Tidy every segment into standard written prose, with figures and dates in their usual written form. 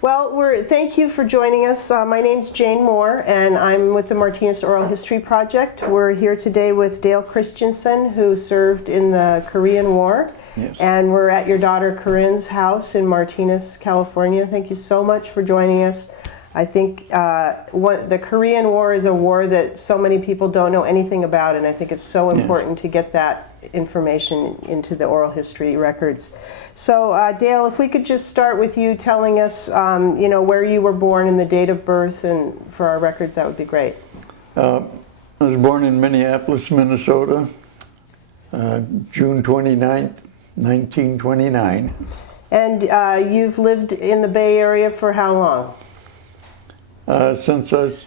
Well, thank you for joining us. My name's Jane Moore, and I'm with the Martinez Oral History Project. We're here today with Dale Christiansen, who served in the Korean War. Yes. And we're at your daughter Corinne's house in Martinez, California. Thank you so much for joining us. I think the Korean War is a war that so many people don't know anything about, and I think it's so important to get that information into the oral history records. So Dale, if we could just start with you telling us where you were born and the date of birth, and for our records, that would be great. I was born in Minneapolis, Minnesota, June 29th, 1929. And you've lived in the Bay Area for how long? Since I was,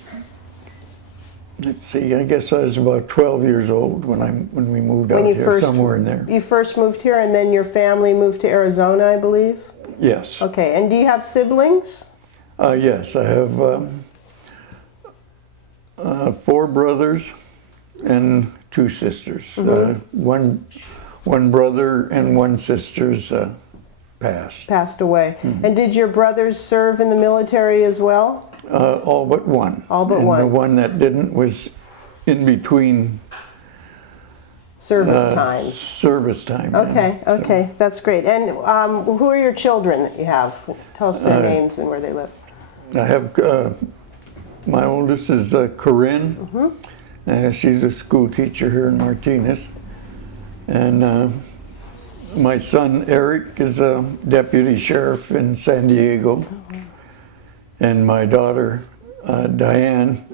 let's see, I guess I was about 12 years old when we moved out here, somewhere in there. You first moved here, and then your family moved to Arizona, I believe? Yes. Okay, and do you have siblings? Yes, I have 4 brothers and 2 sisters. One brother and 1 sister's passed away. And did your brothers serve in the military as well? All but one. All but and one. The one that didn't was in between service times. Service time. Okay, okay, that's great. And who are your children that you have? Tell us their names and where they live. I have my oldest is Corinne. She's a school teacher here in Martinez, and my son Eric is a deputy sheriff in San Diego. And my daughter, Diane,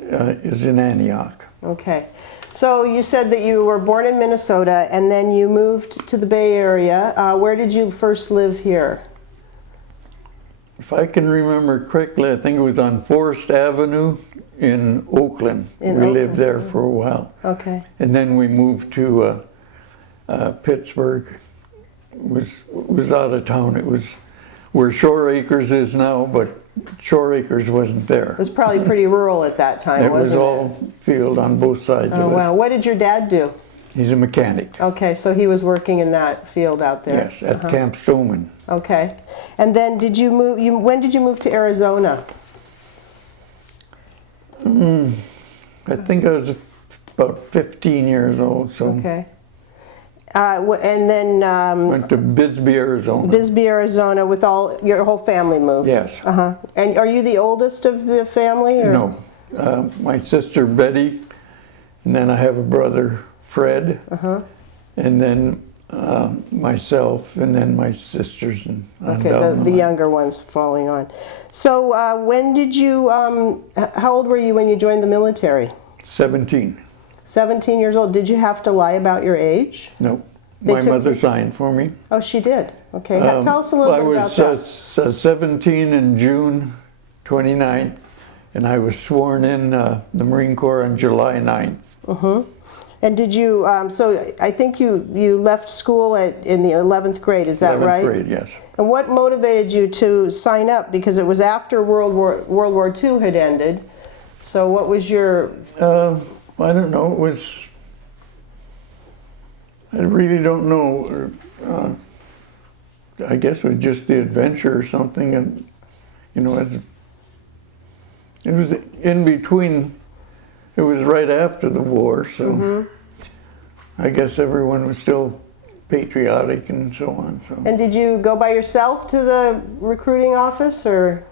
is in Antioch. Okay. So you said that you were born in Minnesota, and then you moved to the Bay Area. Where did you first live here? If I can remember correctly, I think it was on Forest Avenue in Oakland. We lived there for a while. Okay. And then we moved to Pittsburgh. It was out of town. It was where Shore Acres is now, but Shore Acres wasn't there. It was probably pretty rural at that time, wasn't it? It was all field on both sides of it. Oh, wow. What did your dad do? He's a mechanic. Okay, so he was working in that field out there. Yes, at Camp Stoneman. Okay. And then did you move, when did you move to Arizona? I think I was about 15 years old, so. Okay. And then went to Bisbee, Arizona. Bisbee, Arizona, with your whole family moved. Yes. And are you the oldest of the family? Or? No, my sister Betty, and then I have a brother Fred, and then myself, and then my sisters and okay, the younger ones falling on. So when did you? How old were you when you joined the military? 17. 17 years old. Did you have to lie about your age? No. My mother signed for me. Oh, she did? Okay. Tell us a little bit about that. I was 17 in June 29th, and I was sworn in the Marine Corps on July 9th. And did you, so I think you left school in the 11th grade, is that right? 11th grade, yes. And what motivated you to sign up? Because it was after World War II had ended. So what was your... I don't know. It was. I really don't know. I guess it was just the adventure or something, and it was in between. It was right after the war, so I guess everyone was still patriotic and so on. So. And did you go by yourself to the recruiting office, or?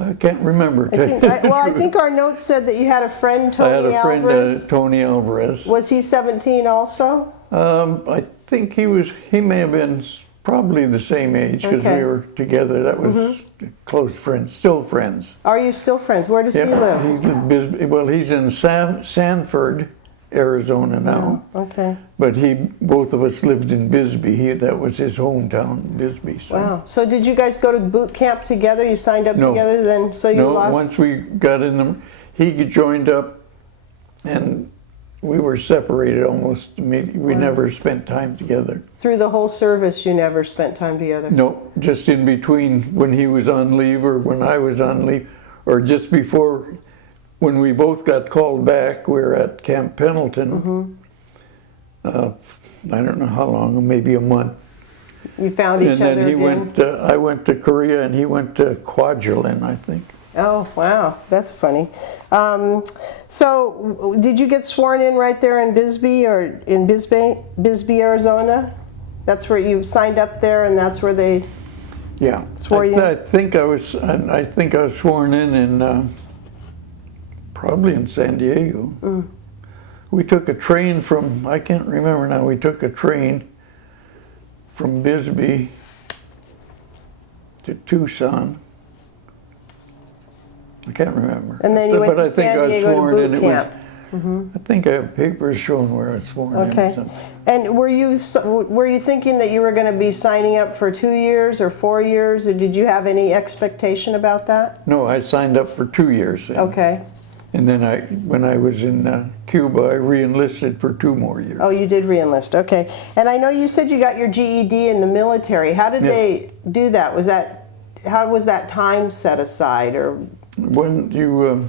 I can't remember. I think our notes said that you had a friend, Tony Alvarez. I had a friend, Tony Alvarez. Was he 17 also? I think he may have been probably the same age, because we were together. That was close friends, still friends. Are you still friends? Where does he live? He's in Sanford, Arizona now. Okay. But both of us lived in Bisbee. That was his hometown, Bisbee. So. Wow. So did you guys go to boot camp together? You signed up together then? So you lost? No, once we got in them, he joined up, and we were separated almost immediately. We never spent time together. Through the whole service, you never spent time together? No, just in between when he was on leave or when I was on leave, or just before. When we both got called back, we were at Camp Pendleton. I don't know how long, maybe a month. You found each And then other he again? I went to Korea and he went to Kwajalein, I think. Oh, wow, that's funny. So, did you get sworn in right there in Bisbee or in Bisbee, Arizona? That's where you signed up there, and that's where they Yeah, swore you in? I think I was sworn in probably in San Diego. Mm. We took a train from, I can't remember now, we took a train from Bisbee to Tucson. I can't remember. And then you went But to I think San I was Diego to sworn boot in. camp. I think I have papers showing where I was sworn in or Okay. something. And were you thinking that you were going to be signing up for 2 years or 4 years, or did you have any expectation about that? No, I signed up for 2 years. Okay. And then when I was in Cuba, I re-enlisted for 2 more years. Oh, you did re-enlist. Okay. And I know you said you got your GED in the military. How did they do that? How was that time set aside, or? When you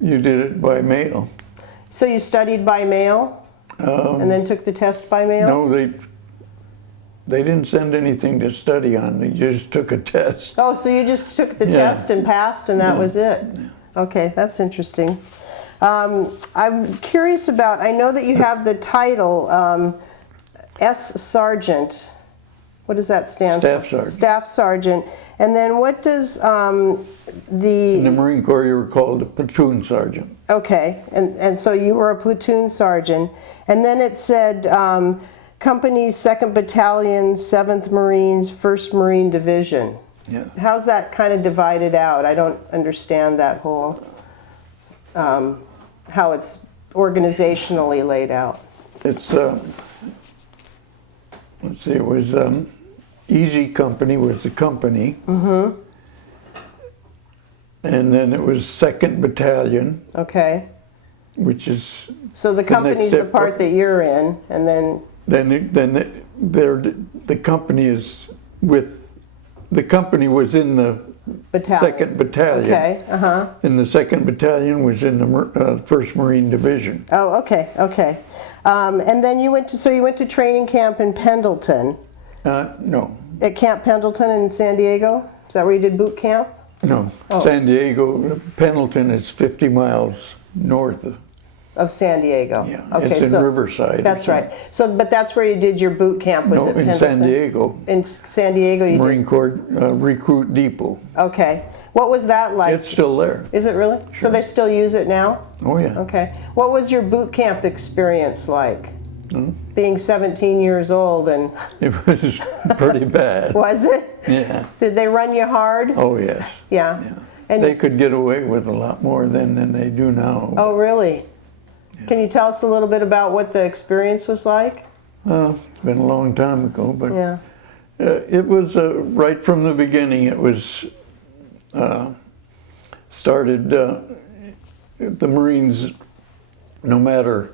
did it by mail. So you studied by mail, and then took the test by mail? No, they didn't send anything to study on. They just took a test. Oh, so you just took the test and passed, and that was it? Okay, that's interesting. I'm curious about, I know that you have the title S. Sergeant. What does that stand for? Staff Sergeant. Staff Sergeant. And then what does In the Marine Corps, you were called a platoon sergeant. Okay, and so you were a platoon sergeant. And then it said Company's 2nd Battalion, 7th Marines, 1st Marine Division. Yeah. How's that kind of divided out? I don't understand that whole, how it's organizationally laid out. It's, let's see, it was Easy Company was the company. Mm-hmm. And then it was 2nd Battalion, Okay. which is So the company's the step part that you're in, and then, the company is with, the company was in the battalion. 2nd Battalion. Okay, uh-huh. And the 2nd Battalion was in the 1st Marine Division. Oh, okay, okay. And then you went to training camp in Pendleton. No, At Camp Pendleton in San Diego? Is that where you did boot camp? no. Oh. San Diego, Pendleton is 50 miles north Of San Diego? Yeah, Okay, it's in Riverside or That's right. something. So, but that's where you did your boot camp, was No, it in Pendleton? San Diego. In San Diego you Marine Corps Recruit Depot. did? Okay. What was that like? It's still there. Is it really? So they still use it now? Oh, yeah. Okay. What was your boot camp experience like? Hmm? Being 17 years old, and It was pretty bad. was it? Yeah. Did they run you hard? Oh, yes. Yeah. Yeah. And They could get away with a lot more then than they do now. oh, really? Can you tell us a little bit about what the experience was like? Well, it's been a long time ago, but Yeah. it was right from the beginning. It was started. The Marines, no matter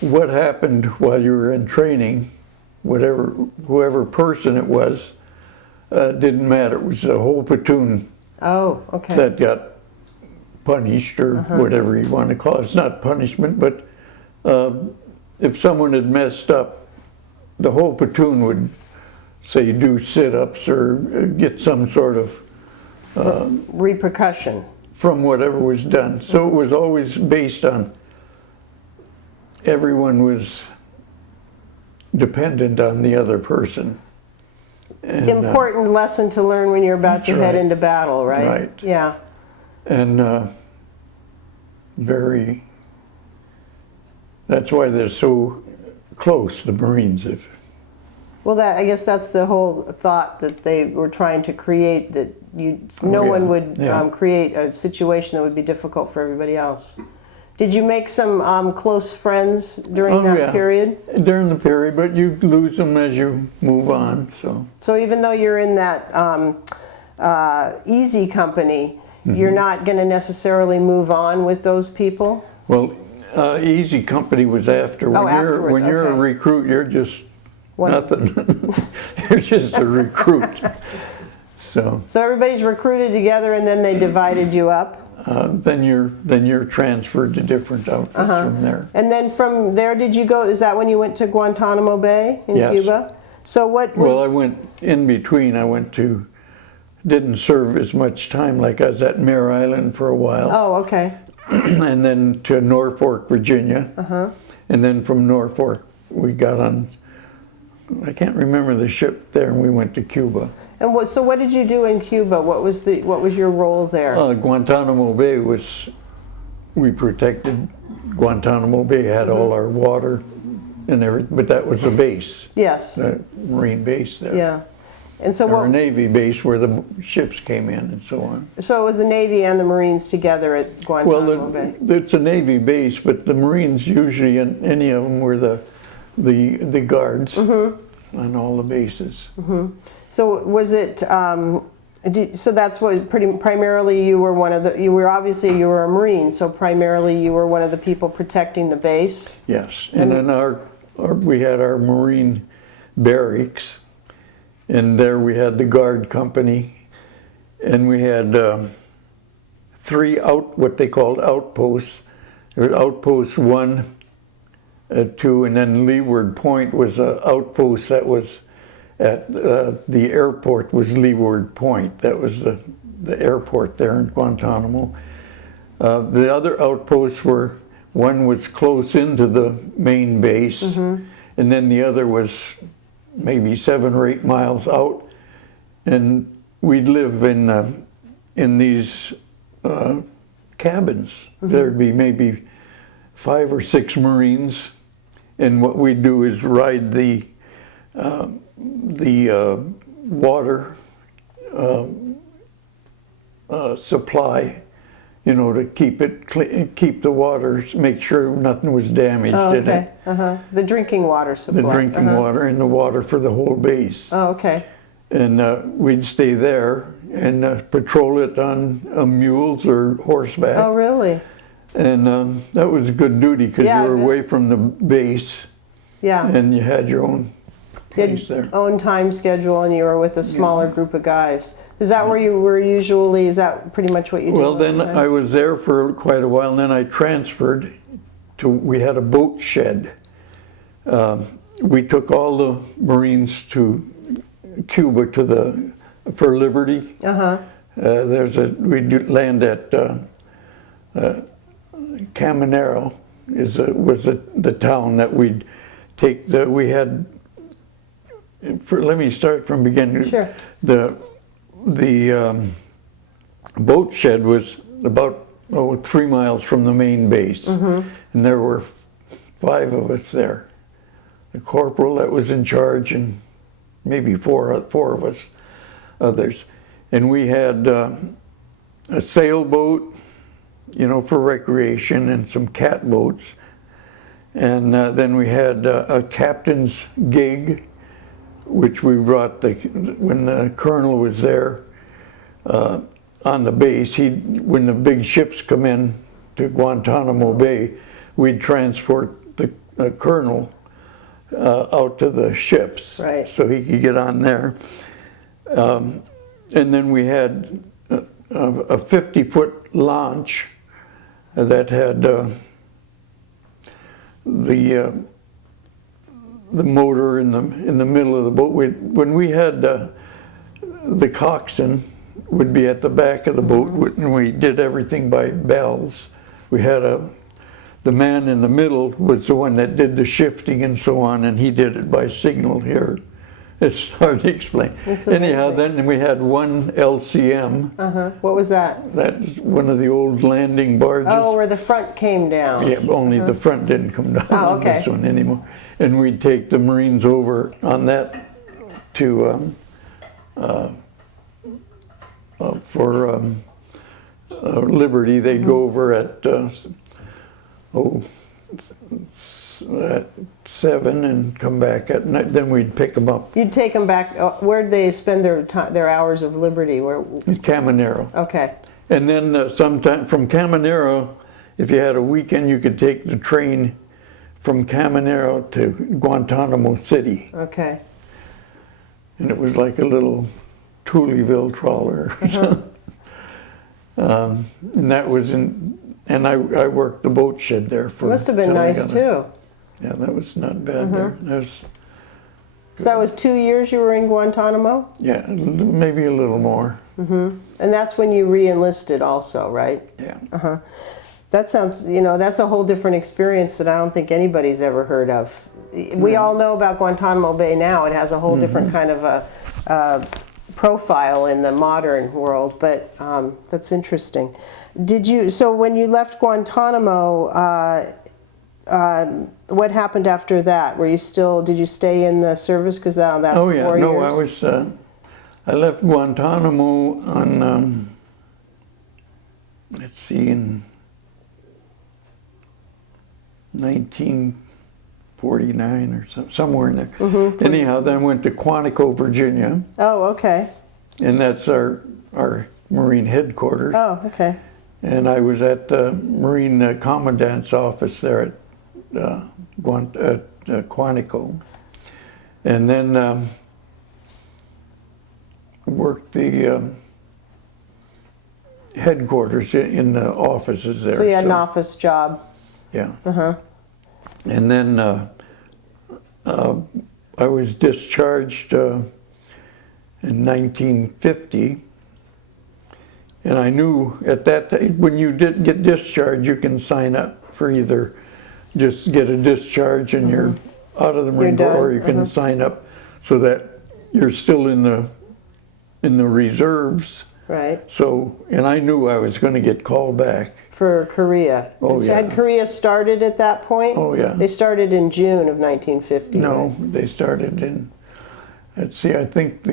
what happened while you were in training, whoever person it was, didn't matter. It was the whole platoon Oh, okay. that got punished, or whatever you want to call it. It's not punishment, but if someone had messed up, the whole platoon would say do sit-ups or get some sort of Repercussion. from whatever was done. So it was always based on everyone was dependent on the other person. And, Important lesson to learn when you're about to That's head right. into battle, right? Right. Yeah. and very. That's why they're so close, the Marines. Well, I guess that's the whole thought that they were trying to create, that no yeah. one would Yeah. create a situation that would be difficult for everybody else. Did you make some close friends during that yeah. period? During the period, but you lose them as you move on. So even though you're in that easy company, you're not going to necessarily move on with those people? Well, Easy Company was after. When afterwards, when you're a okay. recruit, you're just nothing. You're just a recruit. So So everybody's recruited together, and then they divided you up? then you're transferred to different outfits from there. And then from there, did you go? Is that when you went to Guantanamo Bay in Yes. Cuba? So what was? Well, I went in between. I went to, didn't serve as much time. Like I was at Mare Island for a while, Oh, okay. and then to Norfolk, Virginia, and then from Norfolk we got on. I can't remember the ship there, and we went to Cuba. And what? So what did you do in Cuba? What was your role there? Guantanamo Bay was, we protected Guantanamo Bay, had all our water and everything, but that was the base, Yes. the Marine base there. Yeah. And so Or what? Navy base where the ships came in and so on. So it was the Navy and the Marines together at Guantanamo Bay. Well, it's a Navy base, but the Marines usually, in any of them, were the guards on all the bases. So was it? So that's what primarily you were one of the. You were obviously you were a Marine, so primarily you were one of the people protecting the base. Yes, and then we had our Marine barracks, and there we had the guard company, and we had three what they called outposts. There was outpost 1, 2, and then Leeward Point was an outpost that was at the airport. Was Leeward Point. That was the airport there in Guantanamo. The other outposts were, one was close into the main base, and then the other was maybe 7 or 8 miles out, and we'd live in these cabins. There'd be maybe 5 or 6 Marines, and what we'd do is ride the water supply, to keep the water, make sure nothing was damaged in it. The drinking water supply. The drinking water and the water for the whole base. Oh, okay. And we'd stay there and patrol it on mules or horseback. Oh, really? And that was a good duty because Yeah, you were I bet. away from the base Yeah. and you had your own You had place there. own time schedule, and you were with a smaller group of guys. Is that where you were usually? Is that pretty much what you did? Well, most then of the time? I was there for quite a while, and then I transferred to, we had a boat shed. We took all the Marines to Cuba for Liberty. We'd land at Caminero was the town that we'd take. We had, let me start from beginning. Sure. The boat shed was about 3 miles from the main base, and there were 5 of us there. The corporal that was in charge, and maybe four of us others, and we had a sailboat, for recreation, and some catboats, and then we had a captain's gig, which we brought when the colonel was there on the base. When the big ships come in to Guantanamo Bay, we'd transport the colonel out to the ships, Right. so he could get on there. And then we had a 50-foot launch that had the motor in the middle of the boat. When we had the coxswain would be at the back of the boat, and we did everything by bells. We had the man in the middle was the one that did the shifting and so on, and he did it by signal here. It's hard to explain. Anyhow, then we had one LCM. What was that? That's one of the old landing barges. Oh, where the front came down. Yeah, only the front didn't come down on okay. this one anymore. And we'd take the Marines over on that to for Liberty. They'd go over at at 7 and come back at night. Then we'd pick them up. You'd take them back. Where'd they spend their hours of liberty? Where? At Caminero. Okay. And then sometime from Caminero, if you had a weekend, you could take the train from Caminero to Guantanamo City. Okay. And it was like a little Tooleyville trawler. And that was and I worked the boat shed there for. It must have been nice too. Yeah, that was not bad there. That was, So that was 2 years you were in Guantanamo? yeah, maybe a little more. And that's when you re-enlisted also, right? Yeah. That sounds, that's a whole different experience that I don't think anybody's ever heard of. We all know about Guantanamo Bay now. It has a whole different kind of a profile in the modern world, but that's interesting. So when you left Guantanamo, what happened after that? Did you stay in the service? Because that's 4 years. No, I left Guantanamo on, let's see, in 1949 or somewhere in there. Anyhow, then went to Quantico, Virginia. Oh, okay. And that's our Marine headquarters. Oh, okay. And I was at the Marine Commandant's office there at Quantico. And then worked the headquarters in the offices there. So you had an office job. Yeah. And then I was discharged in 1950. And I knew at that time, when you did get discharged, you can sign up for either just get a discharge and you're out of the Marine Corps, or you can sign up so that you're still in the reserves. Right. So, and I knew I was going to get called back. For Korea. Oh, yeah. Had Korea started at that point? Oh, yeah. They started in June of 1950. No, right? they started in, let's see, I think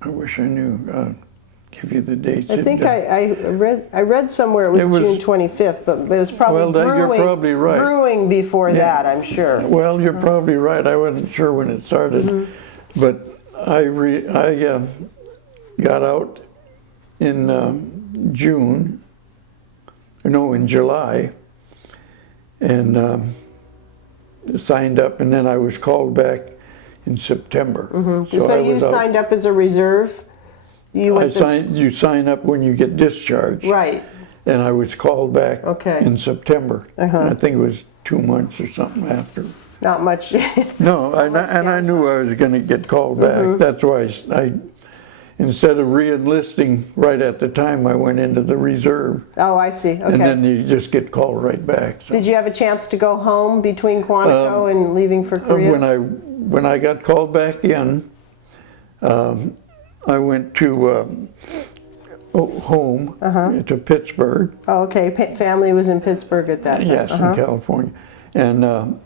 I wish I knew, give you the dates. I think I read somewhere it was June 25th, but it was probably you're probably right. brewing before that, I'm sure. Well, you're probably right. I wasn't sure when it started, but I got out in in July, and signed up, and then I was called back in September. So you signed up as a reserve? You sign up when you get discharged. Right. And I was called back in September. I think it was 2 months or something after. Not much. No, and I knew I was going to get called back. That's why I instead of re-enlisting right at the time, I went into the reserve. Oh, I see. Okay. And then you just get called right back. So. Did you have a chance to go home between Quantico and leaving for Korea? When I got called back in, I went to home to Pittsburgh. Oh, okay. Family was in Pittsburgh at that time. Yes, in California. And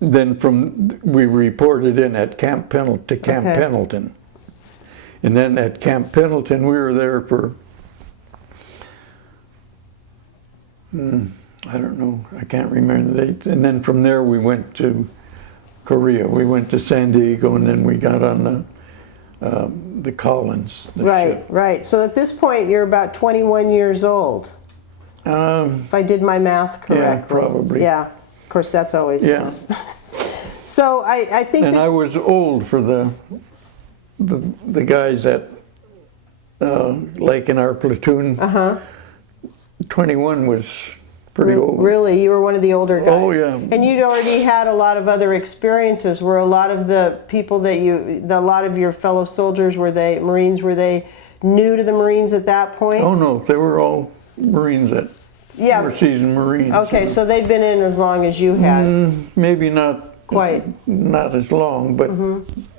then we reported in at Camp Pendleton. And then at Camp Pendleton, we were there for, I don't know, I can't remember the dates. And then from there we went to Korea. We went to San Diego, and then we got on the Collins. Right. So at this point, you're about 21 years old. If I did my math correctly. Yeah, probably. Yeah. Of course, that's always fun. So I think. And I was old for the guys that, like in our platoon. 21 was pretty old. Really? You were one of the older guys? Oh, yeah. And you'd already had a lot of other experiences. Were a lot of the people a lot of your fellow soldiers, Marines, were they new to the Marines at that point? Oh, no. They were all Marines that were seasoned Marines. Okay, so they'd been in as long as you had. Maybe not quite. Not as long, but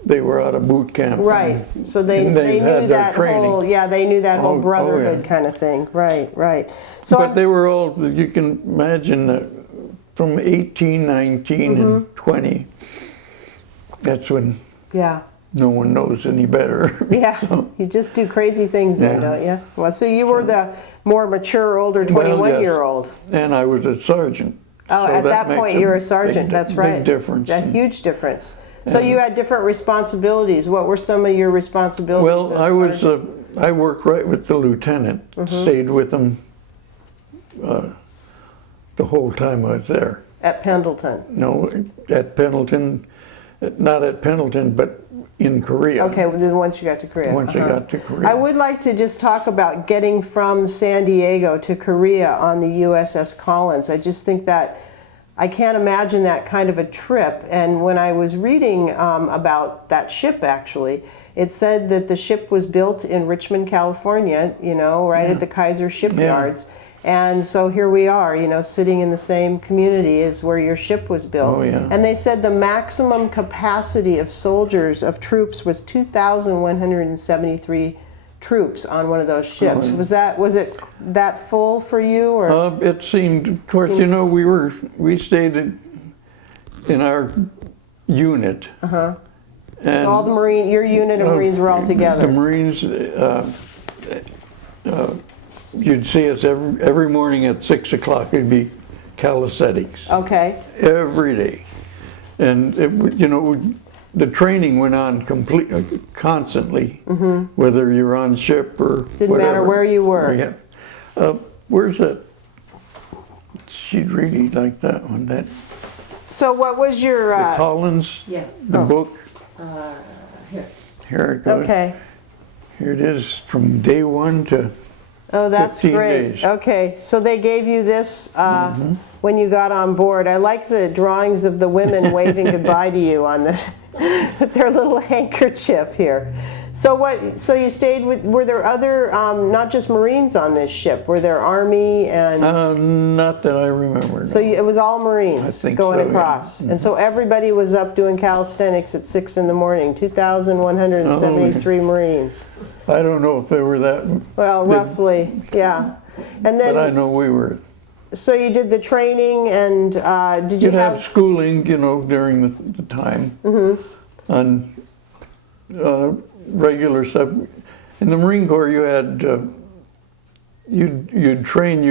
they were out of boot camp. Right. So they knew that whole they knew that whole brotherhood kind of thing. Right. So but they were all, you can imagine that from 18, 19, and 20, that's when no one knows any better. So. You just do crazy things then, don't you? Well, so you were the more mature, older 21-year-old. And I was a sergeant. Oh, so at that point you were a sergeant. That's right. Big difference. A huge difference. So you had different responsibilities. What were some of your responsibilities? Well, I worked right with the lieutenant. Stayed with him the whole time I was there. At Pendleton? No, at Pendleton, not at Pendleton, but in Korea. Okay, well, then once you got to Korea. Once I got to Korea. I would like to just talk about getting from San Diego to Korea on the USS Collins. I just think that I can't imagine that kind of a trip. And when I was reading about that ship, actually, it said that the ship was built in Richmond, California, you know, right at the Kaiser shipyards. And so here we are, you know, sitting in the same community as where your ship was built. Oh, yeah. And they said the maximum capacity of soldiers, of troops, was 2,173 troops on one of those ships. Oh, was it that full for you, or? It seemed, of course, you know, we stayed in our unit. Uh-huh. And So all the your unit of Marines were all together. The Marines, you'd see us every morning at 6 o'clock. It'd be calisthenics. Okay. Every day. And, you know, the training went on constantly, whether you're on ship or Didn't whatever. matter where you were. Yeah. Where's that? She'd really like that one. That So what was your... the Collins, Yeah. the book. Here. Here it goes. Okay. Here it is from day one to Oh, that's 15 great. days. Okay, so they gave you this when you got on board. I like the drawings of the women waving goodbye to you on this with their little handkerchief here. So so you stayed with? Were there other, not just Marines on this ship? Were there Army and? Not that I remember. So no. it was all Marines I think going so, yeah. across, and so everybody was up doing calisthenics at 6 in the morning. 2,173 Marines. I don't know if they were that, Well, roughly, yeah. And then, but I know we were. so you did the training, and did you You'd have schooling, you know, during the time on regular stuff. In the Marine Corps, you had you'd train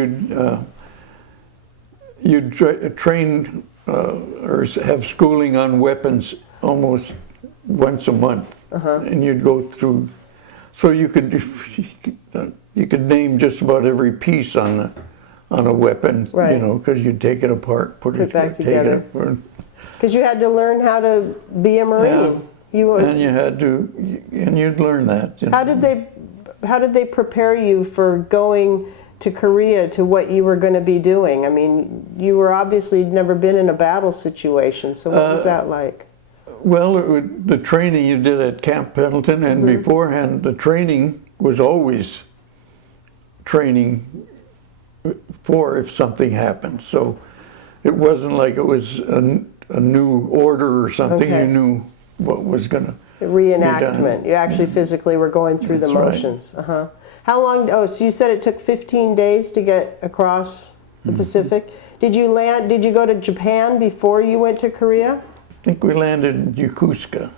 train or have schooling on weapons almost once a month, and you'd go through. So you could name just about every piece on a weapon, Right. you know, because you'd take it apart, put it back take together. it apart. Because you had to learn how to be a Marine. And you had to, and you'd learn that. You know. How did they prepare you for going to Korea to what you were going to be doing? I mean, you were obviously never been in a battle situation, so what was that like? Well, the training you did at Camp Pendleton, and beforehand, the training was always training for if something happened. So it wasn't like it was a new order or something. Okay. You knew what was going to Reenactment. You actually physically were going through the That's right. motions. How long? Oh, so you said it took 15 days to get across the Pacific. Did you land? Did you go to Japan before you went to Korea? I think we landed in Yokosuka.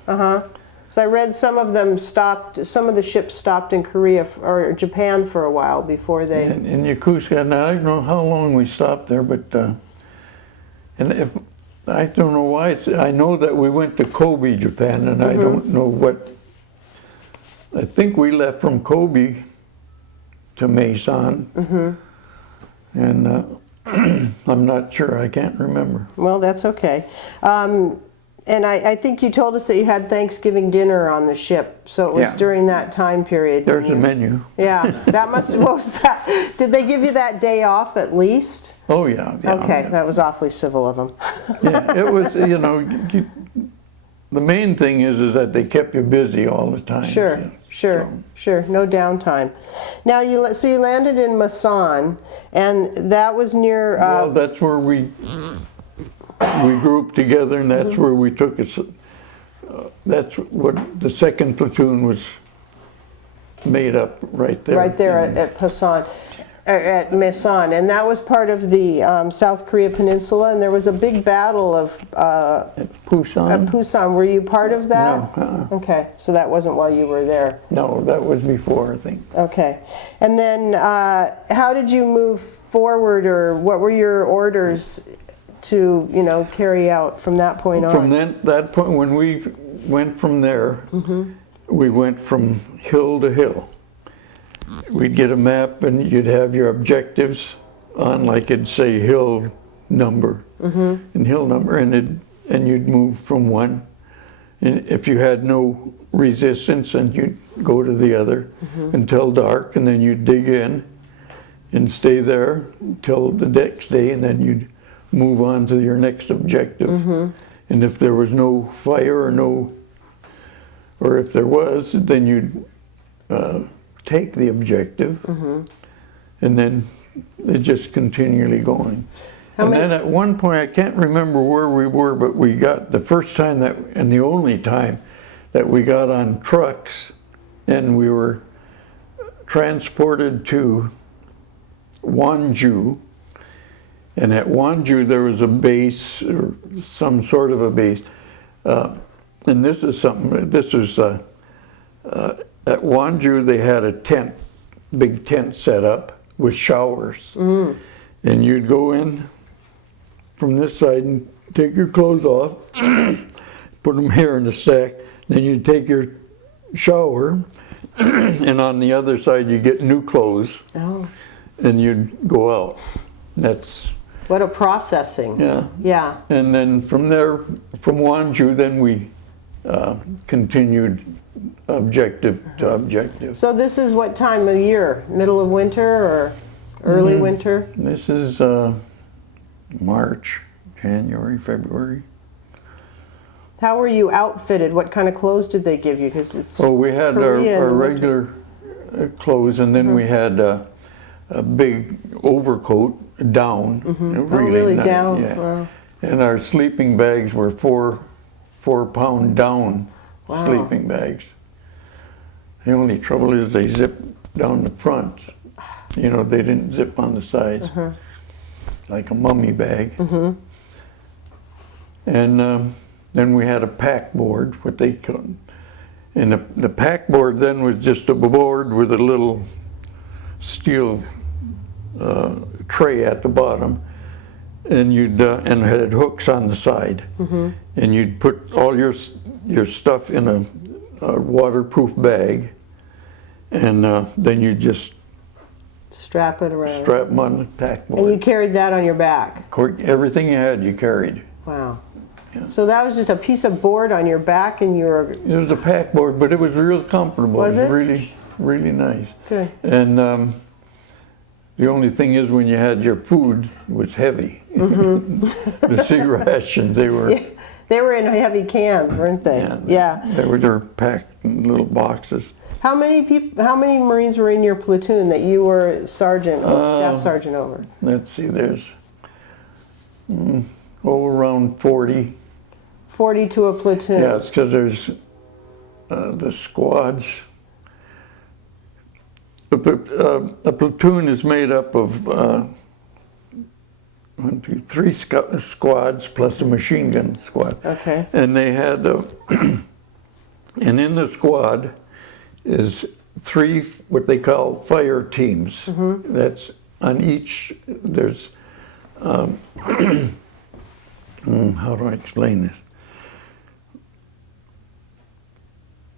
So I read some of them stopped. Some of the ships stopped in Korea or Japan for a while before they. In Yokosuka. Now, I don't know how long we stopped there, but I don't know why. I know that we went to Kobe, Japan, and I don't know what. I think we left from Kobe to Mason, and I'm not sure. I can't remember. Well, that's okay. And I think you told us that you had Thanksgiving dinner on the ship, so it was Yeah. during that time period. There's a menu. Yeah, that must. What was that? Did they give you that day off at least? Oh yeah. Okay, yeah. that was awfully civil of them. Yeah, it was. You know, the main thing is that they kept you busy all the time. Sure, yeah, sure, so. sure. No downtime. Now you landed in Masan, and that was near. Well, that's where we grouped together, and that's where we took it. That's what the second platoon was made up right there. Right there at Pasan, at Masan, and that was part of the South Korea Peninsula. And there was a big battle of At Busan. at Busan. Were you part of that? No, Okay, so that wasn't while you were there. no, that was before, I think. Okay, and then how did you move forward, or what were your orders to carry out from that point on? From that point, when we went from there, we went from hill to hill. We'd get a map, and you'd have your objectives on, like it'd say hill number, and hill number, and you'd move from one, And if you had no resistance, and you'd go to the other until dark, and then you'd dig in and stay there until the next day, and then you'd move on to your next objective. And if there was no fire or if there was, then you'd take the objective, and then it just continually going. And then at one point, I can't remember where we were, but we got the first time that, and the only time that we got on trucks, and we were transported to Wanju. And at Wanju, there was a base, or some sort of a base. And this is something, this is, at Wanju, they had a tent, big tent set up with showers. And you'd go in from this side and take your clothes off, put them here in the stack, then you'd take your shower, and on the other side you get new clothes, and you'd go out. That's... What a processing. Yeah. Yeah. And then from there, from Wanju, then we continued objective to objective. So this is what time of year? Middle of winter or early winter? This is March, January, February. How were you outfitted? What kind of clothes did they give you? Because it's So we had Korea our regular clothes, and then we had a big overcoat down. really nice, down? Yeah. Wow. And our sleeping bags were 4-pound down sleeping bags. The only trouble is they zip down the front. You know, they didn't zip on the sides, like a mummy bag. And then we had a pack board, what they call. And the pack board then was just a board with a little steel tray at the bottom, and you'd and had hooks on the side, and you'd put all your stuff in a waterproof bag, and then you just strap it around. strap them on the pack board. And you carried that on your back? Everything you had, you carried. Wow. Yeah. So that was just a piece of board on your back, and you were... It was a pack board, but it was real comfortable. Was it? Really, really nice. Good. And the only thing is, when you had your food, it was heavy. The sea rations, they were... Yeah. They were in heavy cans, weren't they? Yeah. They were packed in little boxes. How many Marines were in your platoon that you were sergeant, staff sergeant over? Let's see, there's around 40. 40 to a platoon. Yeah, it's because there's the squads. A platoon is made up of 3 squads plus a machine gun squad. Okay. And they had, and in the squad is 3 what they call fire teams. That's on each. There's how do I explain this?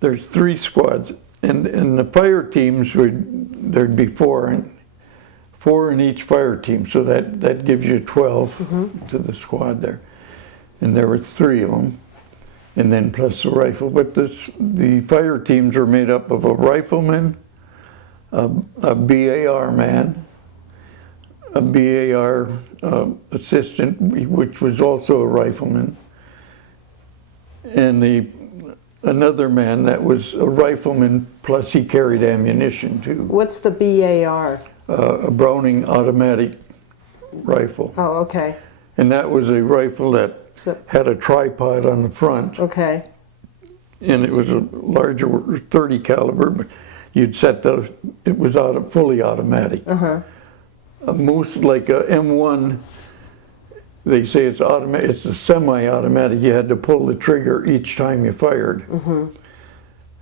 There's 3 squads, and the fire teams there'd be 4 in each fire team, so that gives you 12 to the squad there. And there were 3 of them, and then plus the rifle. But the fire teams are made up of a rifleman, a BAR man, a BAR assistant, which was also a rifleman, and another man that was a rifleman, plus he carried ammunition too. What's the BAR? A Browning automatic rifle. Oh, okay. And that was a rifle that had a tripod on the front. Okay. And it was a larger 30 caliber, but you'd set those, it was fully automatic. Most like a M1, they say it's automatic, it's a semi-automatic. You had to pull the trigger each time you fired,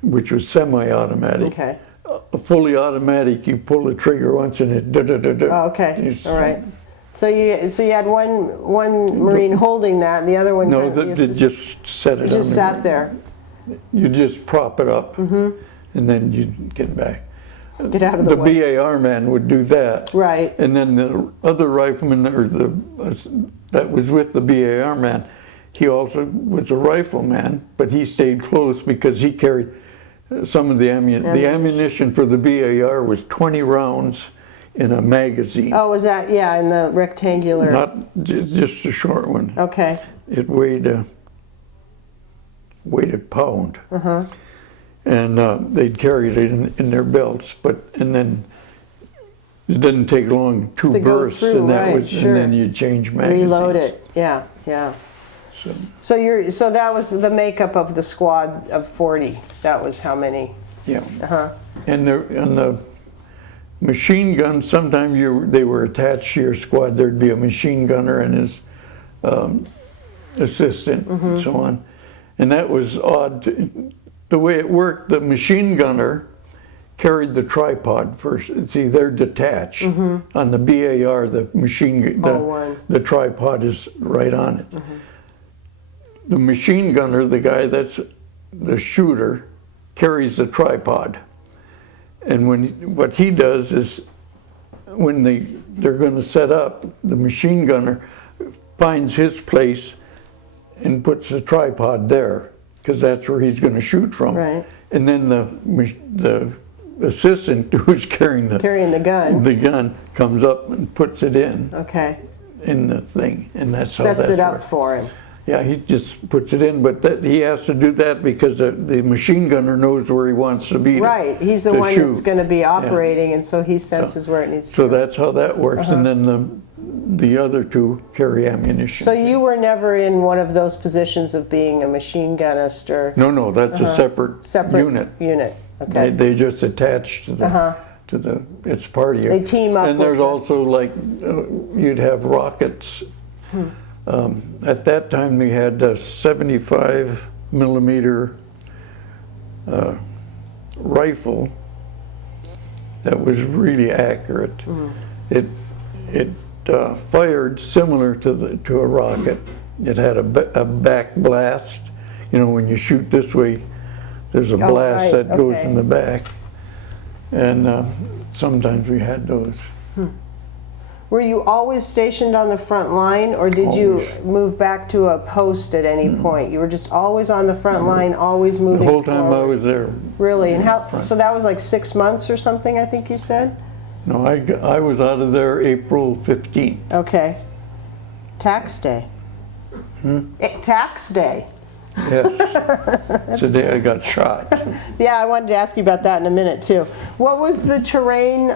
which was semi-automatic. Okay. A fully automatic, you pull the trigger once and it da-da-da-da. Oh, okay. All right. So you had one Marine holding that, and the other one No, they just set it. It just sat there. You just prop it up, and then you get back. Get out of the way. The BAR man would do that. Right. And then the other rifleman, or that was with the BAR man, he also was a rifleman, but he stayed close because he carried some of the ammunition. The ammunition for the BAR was 20 rounds in a magazine. Oh, was that, yeah, in the rectangular? Not just a short one. Okay. It weighed a pound. And they'd carried it in their belts, and then it didn't take long, two To go bursts, through, and that right, was, sure. and then you'd change magazines. Reload it, yeah, yeah. So that was the makeup of the squad of 40. That was how many? Yeah. And the machine gun, sometimes they were attached to your squad. There'd be a machine gunner and his assistant and so on. And that was odd. The way it worked, the machine gunner carried the tripod first. See, they're detached. On the BAR, the tripod is right on it. The machine gunner, the guy that's the shooter, carries the tripod. And what he does is, when they're going to set up, the machine gunner finds his place and puts the tripod there, because that's where he's going to shoot from. Right. And then the assistant who's carrying the gun comes up and puts it in. Okay. In the thing, and that's how Sets that it up works. for him. Yeah, he just puts it in, but he has to do that because the machine gunner knows where he wants to be. Right, he's the one that's going to be operating, and so he senses where it needs to So go. that's how that works, and then the other two carry ammunition. So you were never in one of those positions of being a machine gunist or? No, that's a separate unit. Okay. They just attach to the it's part of you. They team up. And with there's also like you'd have rockets. At that time, we had a 75 millimeter rifle that was really accurate. It fired similar to a rocket. It had a back blast. You know, when you shoot this way, there's a blast that goes in the back. And sometimes we had those. Were you always stationed on the front line, or did you move back to a post at any point? You were just always on the front line, always moving The whole time forward. I was there. Really? And how? So that was like 6 months or something, I think you said? No, I was out of there April 15th. Okay. Tax day. Tax day. Yes. Today I got shot. Yeah, I wanted to ask you about that in a minute too. What was the terrain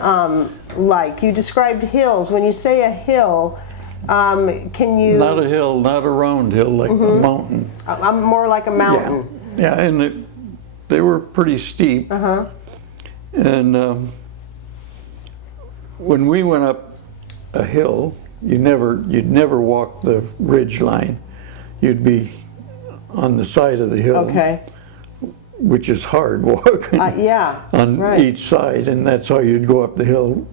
like? You described hills. When you say a hill, can you? Not a hill, not a round hill, like a mountain. More like a mountain. Yeah, and they were pretty steep. And when we went up a hill, you'd never walk the ridge line. You'd be on the side of the hill. Okay. Which is hard walking. Yeah. On right. each side, and that's how you'd go up the hill.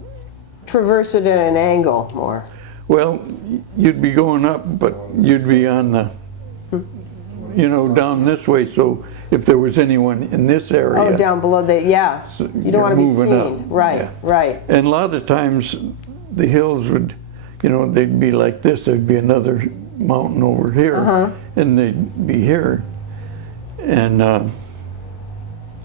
Traverse it at an angle more. Well, you'd be going up, but you'd be on the, down this way. So if there was anyone in this area. Oh, down below So you don't want to be seen. up. Right, Yeah. right. And a lot of times the hills would, they'd be like this. There'd be another mountain over here, and they'd be here. And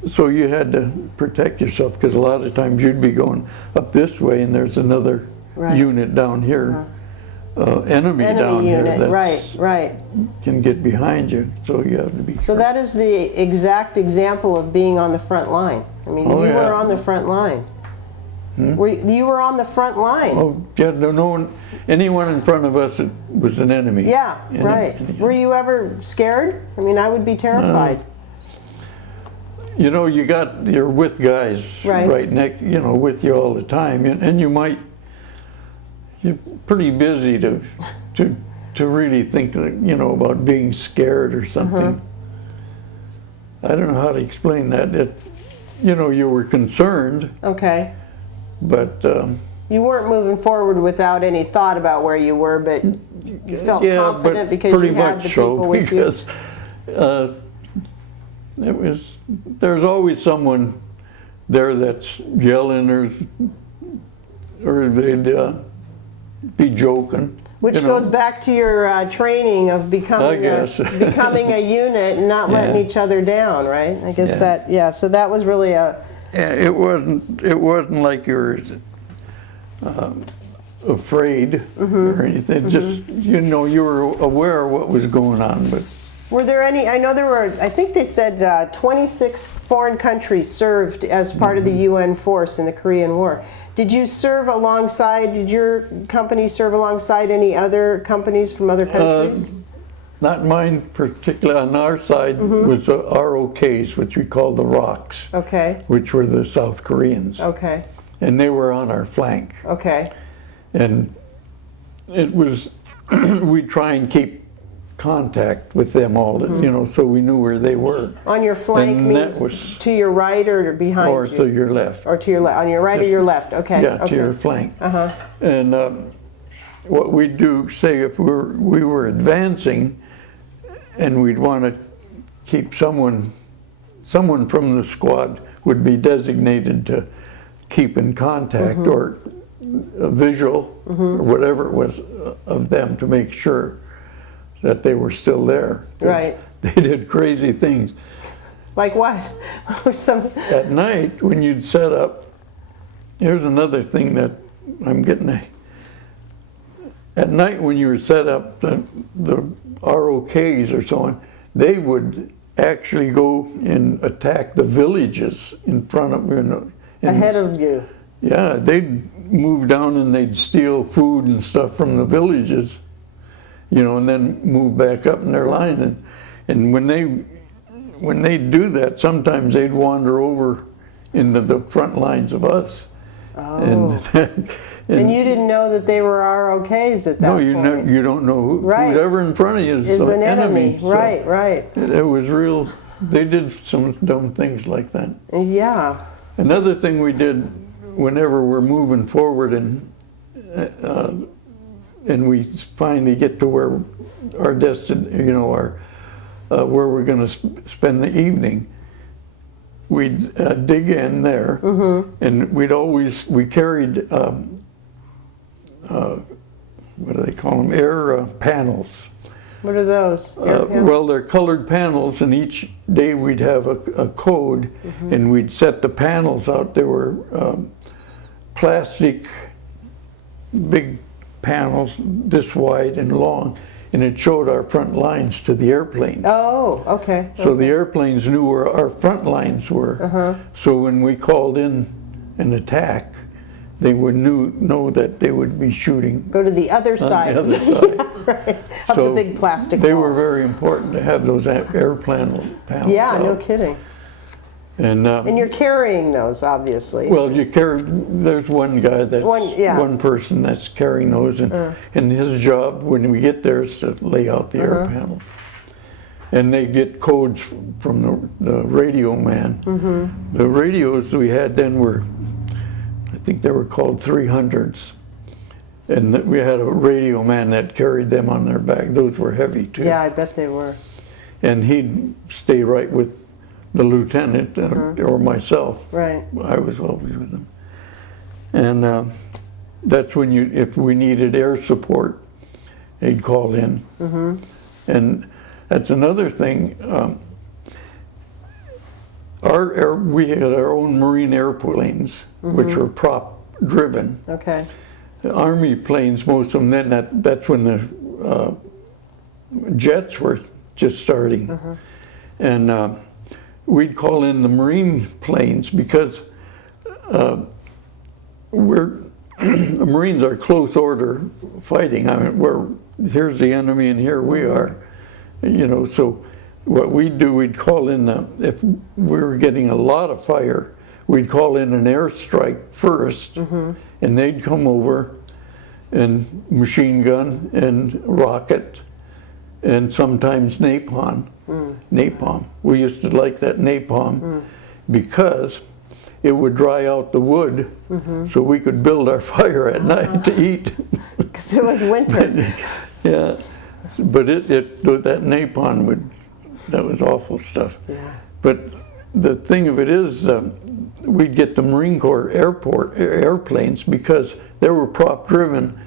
so you had to protect yourself, because a lot of times you'd be going up this way and there's another unit down here, enemy down unit. here that right. can get behind you, so you have to be So that is the exact example of being on the front line. I mean, you were on the front line. You were on the front line. Oh, yeah, anyone in front of us was an enemy. Yeah, right. Were you ever scared? I mean, I would be terrified. You're with guys right next, with you all the time, and you're pretty busy to really think, about being scared or something. I don't know how to explain that. You were concerned. Okay. But you weren't moving forward without any thought about where you were, but you felt confident because you had the people with you. There's always someone there that's yelling or they'd be joking. Which you know, goes back to your training of becoming guess. becoming a unit and not letting Yeah. each other down, right? I guess so that was really it wasn't like you were afraid or anything. Just, you know, you were aware of what was going on. But were there any, I know there were, I think they said 26 foreign countries served as part of the UN force in the Korean War. Did you serve alongside, did your company serve alongside any other companies from other countries? not mine particularly. On our side was the ROKs, which we called the Rocks, Okay, which were the South Koreans. okay, And they were on our flank. okay. And it was, we'd try and keep contact with them all, you know, so we knew where they were. On your flank And means that was, to your right or behind or you? to your left. Or to your left, on your right or your left, okay. Yeah, okay. to your flank. Uh-huh. And what we'd do, say if we were advancing and we'd want to keep someone from the squad would be designated to keep in contact or a visual or whatever it was of them to make sure that they were still there. Right. They did crazy things. Like what? What were some? At night, when you'd set up, here's another thing that I'm getting at night when you were set up, the ROKs or so on, they would actually go and attack the villages in front of, you know. Ahead of you. Yeah, they'd move down and they'd steal food and stuff from the villages, you know, and then move back up in their line. And when they'd do that, sometimes they'd wander over into the front lines of us. Oh. And you didn't know that they were ROKs at that no, point. you don't know who, Right. whoever in front of you Is the an enemy. So Right, right. it was real. They did some dumb things like that. Yeah. Another thing we did whenever we're moving forward and we finally get to where our destination, you know, where we're going to spend the evening, we'd dig in there, and we carried what do they call them? Air panels. What are those? Air panels? Well, they're colored panels, and each day we'd have a code, and we'd set the panels out. They were plastic, big panels this wide and long, and it showed our front lines to the airplanes. Oh, okay. So the airplanes knew where our front lines were. So when we called in an attack, they would know that they would be shooting Go to the other side. on the other side. Right. Up the big plastic They wall. were very important to have those air panels. Yeah, out. no kidding. And you're carrying those, obviously. well, there's one guy one person that's carrying those, and his job when we get there is to lay out the air panels. And they get codes from the radio man. The radios we had then were, I think they were called 300s. And we had a radio man that carried them on their back. Those were heavy too. Yeah, I bet they were. And he'd stay right with the lieutenant or myself. Right. I was always with him. And that's when if we needed air support, he'd call in. And that's another thing. We had our own Marine airplanes, which were prop driven. Okay. The Army planes, most of them, then that's when the jets were just starting. And we'd call in the Marine planes because Marines are close order fighting. I mean, here's the enemy and here we are, you know. So what we'd do, we'd call in if we were getting a lot of fire, we'd call in an airstrike first, and they'd come over and machine gun and rocket and sometimes napalm. We used to like that napalm because it would dry out the wood so we could build our fire at night to eat. Because it was winter. Yeah, but that napalm that was awful stuff. Yeah. But the thing of it is, we'd get the Marine Corps airplanes because they were prop driven.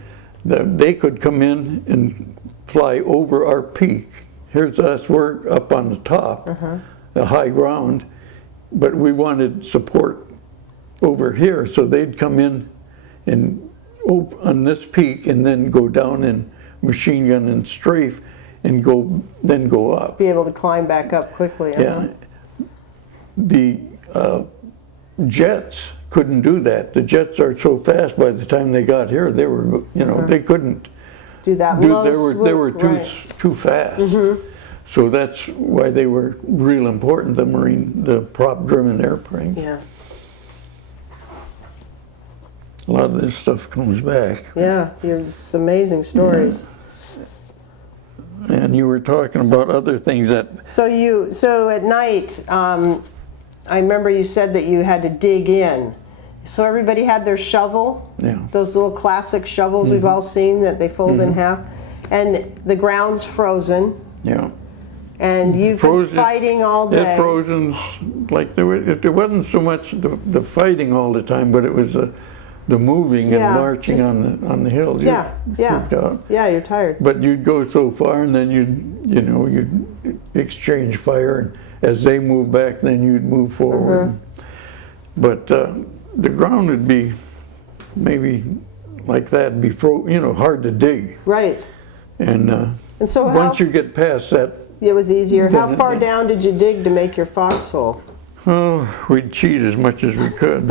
they could come in and fly over our peak. Here's us, we're up on the top, the high ground, but we wanted support over here, so they'd come in and on this peak and then go down and machine gun and strafe and then go up. Be able to climb back up quickly. Yeah. The jets couldn't do that. The jets are so fast. By the time they got here, they were, they couldn't do that. Low they were swoop, too fast. So that's why they were real important. The prop-driven airplanes. Yeah. A lot of this stuff comes back. Yeah, there's amazing stories. And you were talking about other things that. So at night, I remember you said that you had to dig in. So everybody had their shovel. Yeah. Those little classic shovels we've all seen that they fold in half, and the ground's frozen. Yeah. And you've been fighting all day. It frozen, like it wasn't so much the fighting all the time, but it was the moving and marching on the hills. Yeah, you're tired. But you'd go so far, and then you'd exchange fire, and as they moved back, then you'd move forward. But the ground would be maybe like that, be hard to dig. Right. And so once you get past that, it was easier. How far down did you dig to make your foxhole? Oh, we'd cheat as much as we could,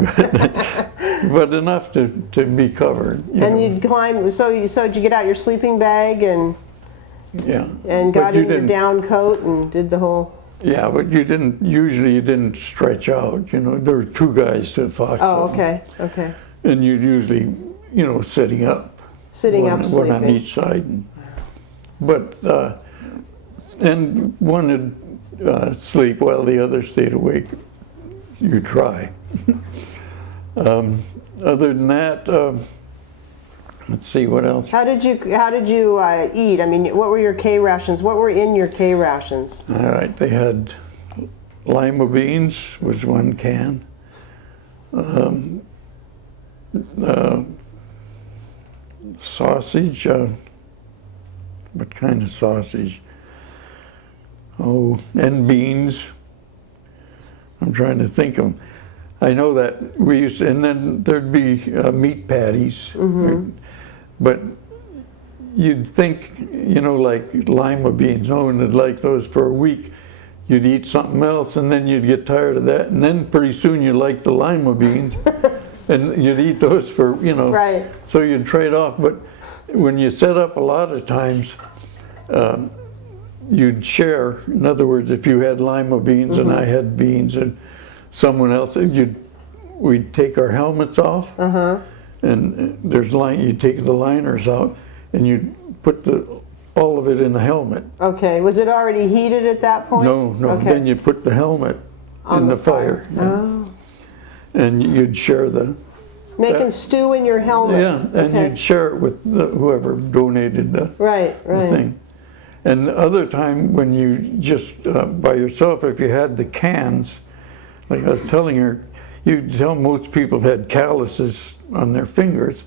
but enough to be covered. You'd climb. So did you get out your sleeping bag and got in your down coat and did the whole? Yeah, but you didn't stretch out. There were two guys to foxhole. Oh, okay. And you'd usually, sitting up. Sitting up, sleeping. One on each side. And one would sleep while the other stayed awake. You try. Other than that, let's see what else. How did you eat? I mean, what were your K rations? What were in your K rations? All right, they had lima beans was one can. Sausage. What kind of sausage? Oh, and beans. I'm trying to think of. I know that we used to, and then there'd be meat patties. But you'd think, like lima beans, no one would like those for a week. You'd eat something else, and then you'd get tired of that, and then pretty soon you'd like the lima beans, and you'd eat those for, Right. So you'd trade off. But when you set up, a lot of times, you'd share. In other words, if you had lima beans and I had beans and someone else, we'd take our helmets off, and you'd take the liners out, and you'd put all of it in the helmet. Okay. Was it already heated at that point? No. Okay. Then you put the helmet in the fire. Oh. And you'd share making stew in your helmet. Yeah, and you'd share it with whoever donated the thing. And the other time when you just by yourself, if you had the cans, like I was telling her, you'd tell most people had calluses on their fingers,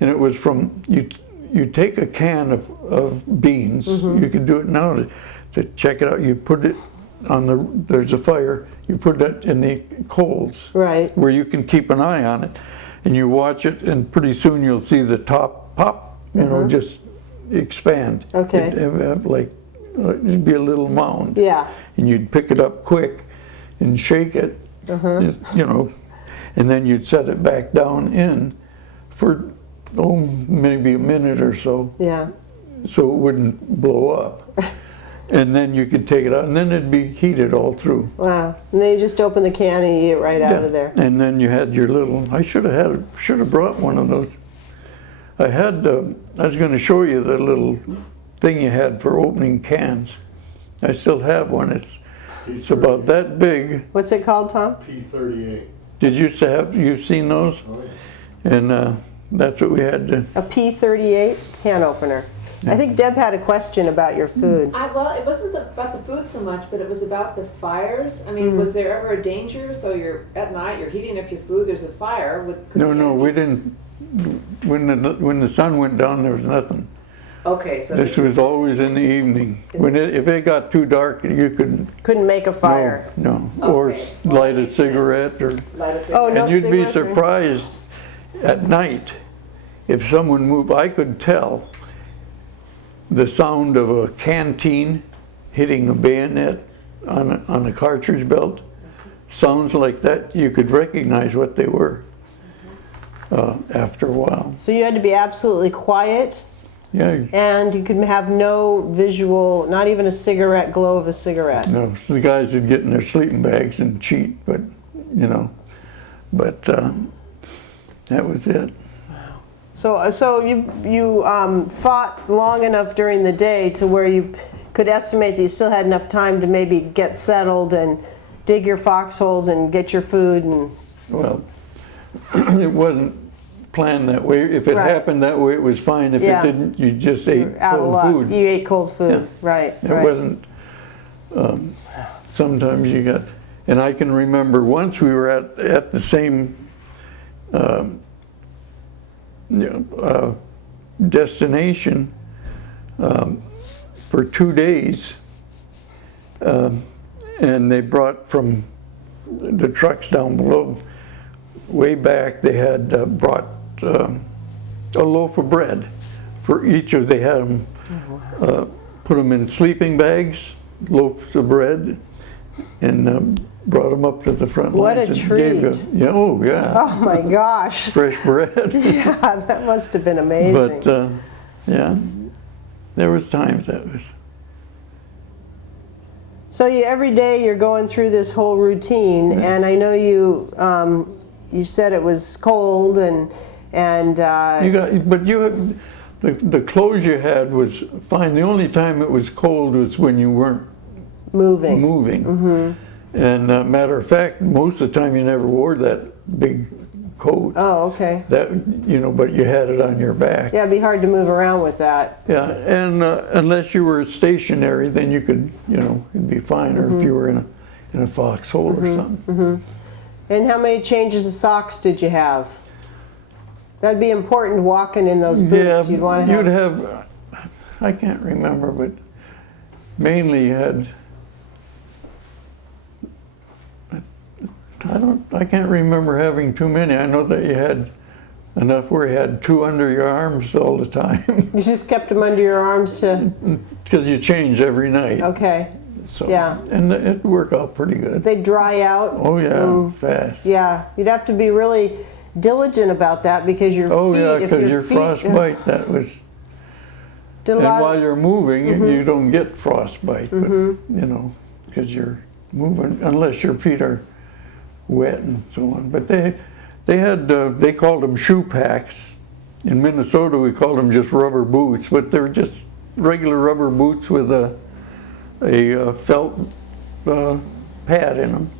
and it was from you take a can of beans. You can do it now to check it out. You put it on there's a fire. You put it in the coals, right, where you can keep an eye on it, and you watch it, and pretty soon you'll see the top pop, just expand. Okay. It'd be a little mound. Yeah. And you'd pick it up quick and shake it, and then you'd set it back down in for maybe a minute or so. Yeah. So it wouldn't blow up. And then you could take it out, and then it'd be heated all through. Wow. And then you just open the can and you eat it right out of there. And then you had your little, I should have brought one of those. I was going to show you the little thing you had for opening cans. I still have one. It's about that big. What's it called, Tom? P38. You've seen those? Oh, yeah. And that's what we had to. A P38 can opener. Yeah. I think Deb had a question about your food. Well, it wasn't about the food so much, but it was about the fires. I mean, was there ever a danger? So at night, you're heating up your food, there's a fire. No, we didn't when the sun went down, there was nothing. Okay, so This was always in the evening. If it got too dark, you Couldn't make a fire. no, or Okay. light a cigarette, or light a cigarette. Oh, no and you'd be cigarettes or- surprised at night if someone moved. I could tell the sound of a canteen hitting a bayonet on a cartridge belt. Sounds like that, you could recognize what they were after a while. So you had to be absolutely quiet, Yeah, and you could have no visual, not even a cigarette, glow of a cigarette. no, so the guys would get in their sleeping bags and cheat, but that was it. So you fought long enough during the day to where you could estimate that you still had enough time to maybe get settled and dig your foxholes and get your food and. Well, it wasn't planned that way. If it Right. happened that way, it was fine. If Yeah. it didn't, you just ate Out of cold luck. food. You ate cold food, Yeah. right? It right. wasn't, sometimes you got, and I can remember once we were at the same destination for 2 days, and they brought from the trucks down below, way back, they had brought a loaf of bread for each of, they had them, put them in sleeping bags, loaves of bread, and brought them up to the front What lines. a and gave treat. yeah, oh yeah, Oh my gosh! fresh bread. Yeah, that must have been amazing. But yeah, there was times that was. So every day you're going through this whole routine, and I know you said it was cold and You got, but you had, the clothes you had was fine. The only time it was cold was when you weren't moving. moving. And matter of fact, most of the time you never wore that big coat. Oh, okay. That but you had it on your back. Yeah, it'd be hard to move around with that. Yeah, and unless you were stationary, then you could, it'd be fine. Or if you were in a foxhole or something. And how many changes of socks did you have? That'd be important walking in those boots. Yeah, You'd want to have. you'd have. I can't remember, but mainly you had. I can't remember having too many. I know that you had enough where you had 2 under your arms all the time. You just kept them under your arms to. Because you change every night. Okay. So, Yeah. And it worked out pretty good. They dry out. Oh yeah, fast. Yeah, you'd have to be really diligent about that because your Oh feet. yeah, if because your your feet, frostbite, that was. did a And lot while of- you're moving, you don't get frostbite, but because you're moving, unless your feet are wet and so on. But they had they called them shoe packs. In Minnesota, we called them just rubber boots, but they're just regular rubber boots with a felt pad in them.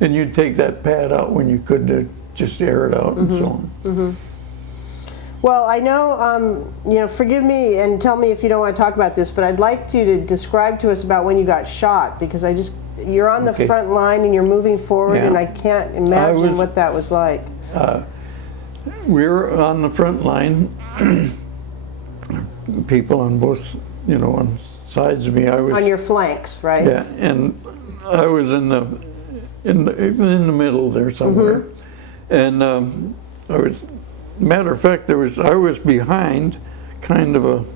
And you'd take that pad out when you could to just air it out and so on. Well, I know, forgive me and tell me if you don't want to talk about this, but I'd like you to describe to us about when you got shot, because you're on the Okay. front line and you're moving forward, Yeah. and I can't imagine what that was like. We were on the front line. People on both, on sides of me. I was On your flanks, right? yeah, and I was in the middle there somewhere, and I was. Matter of fact, I was behind, kind of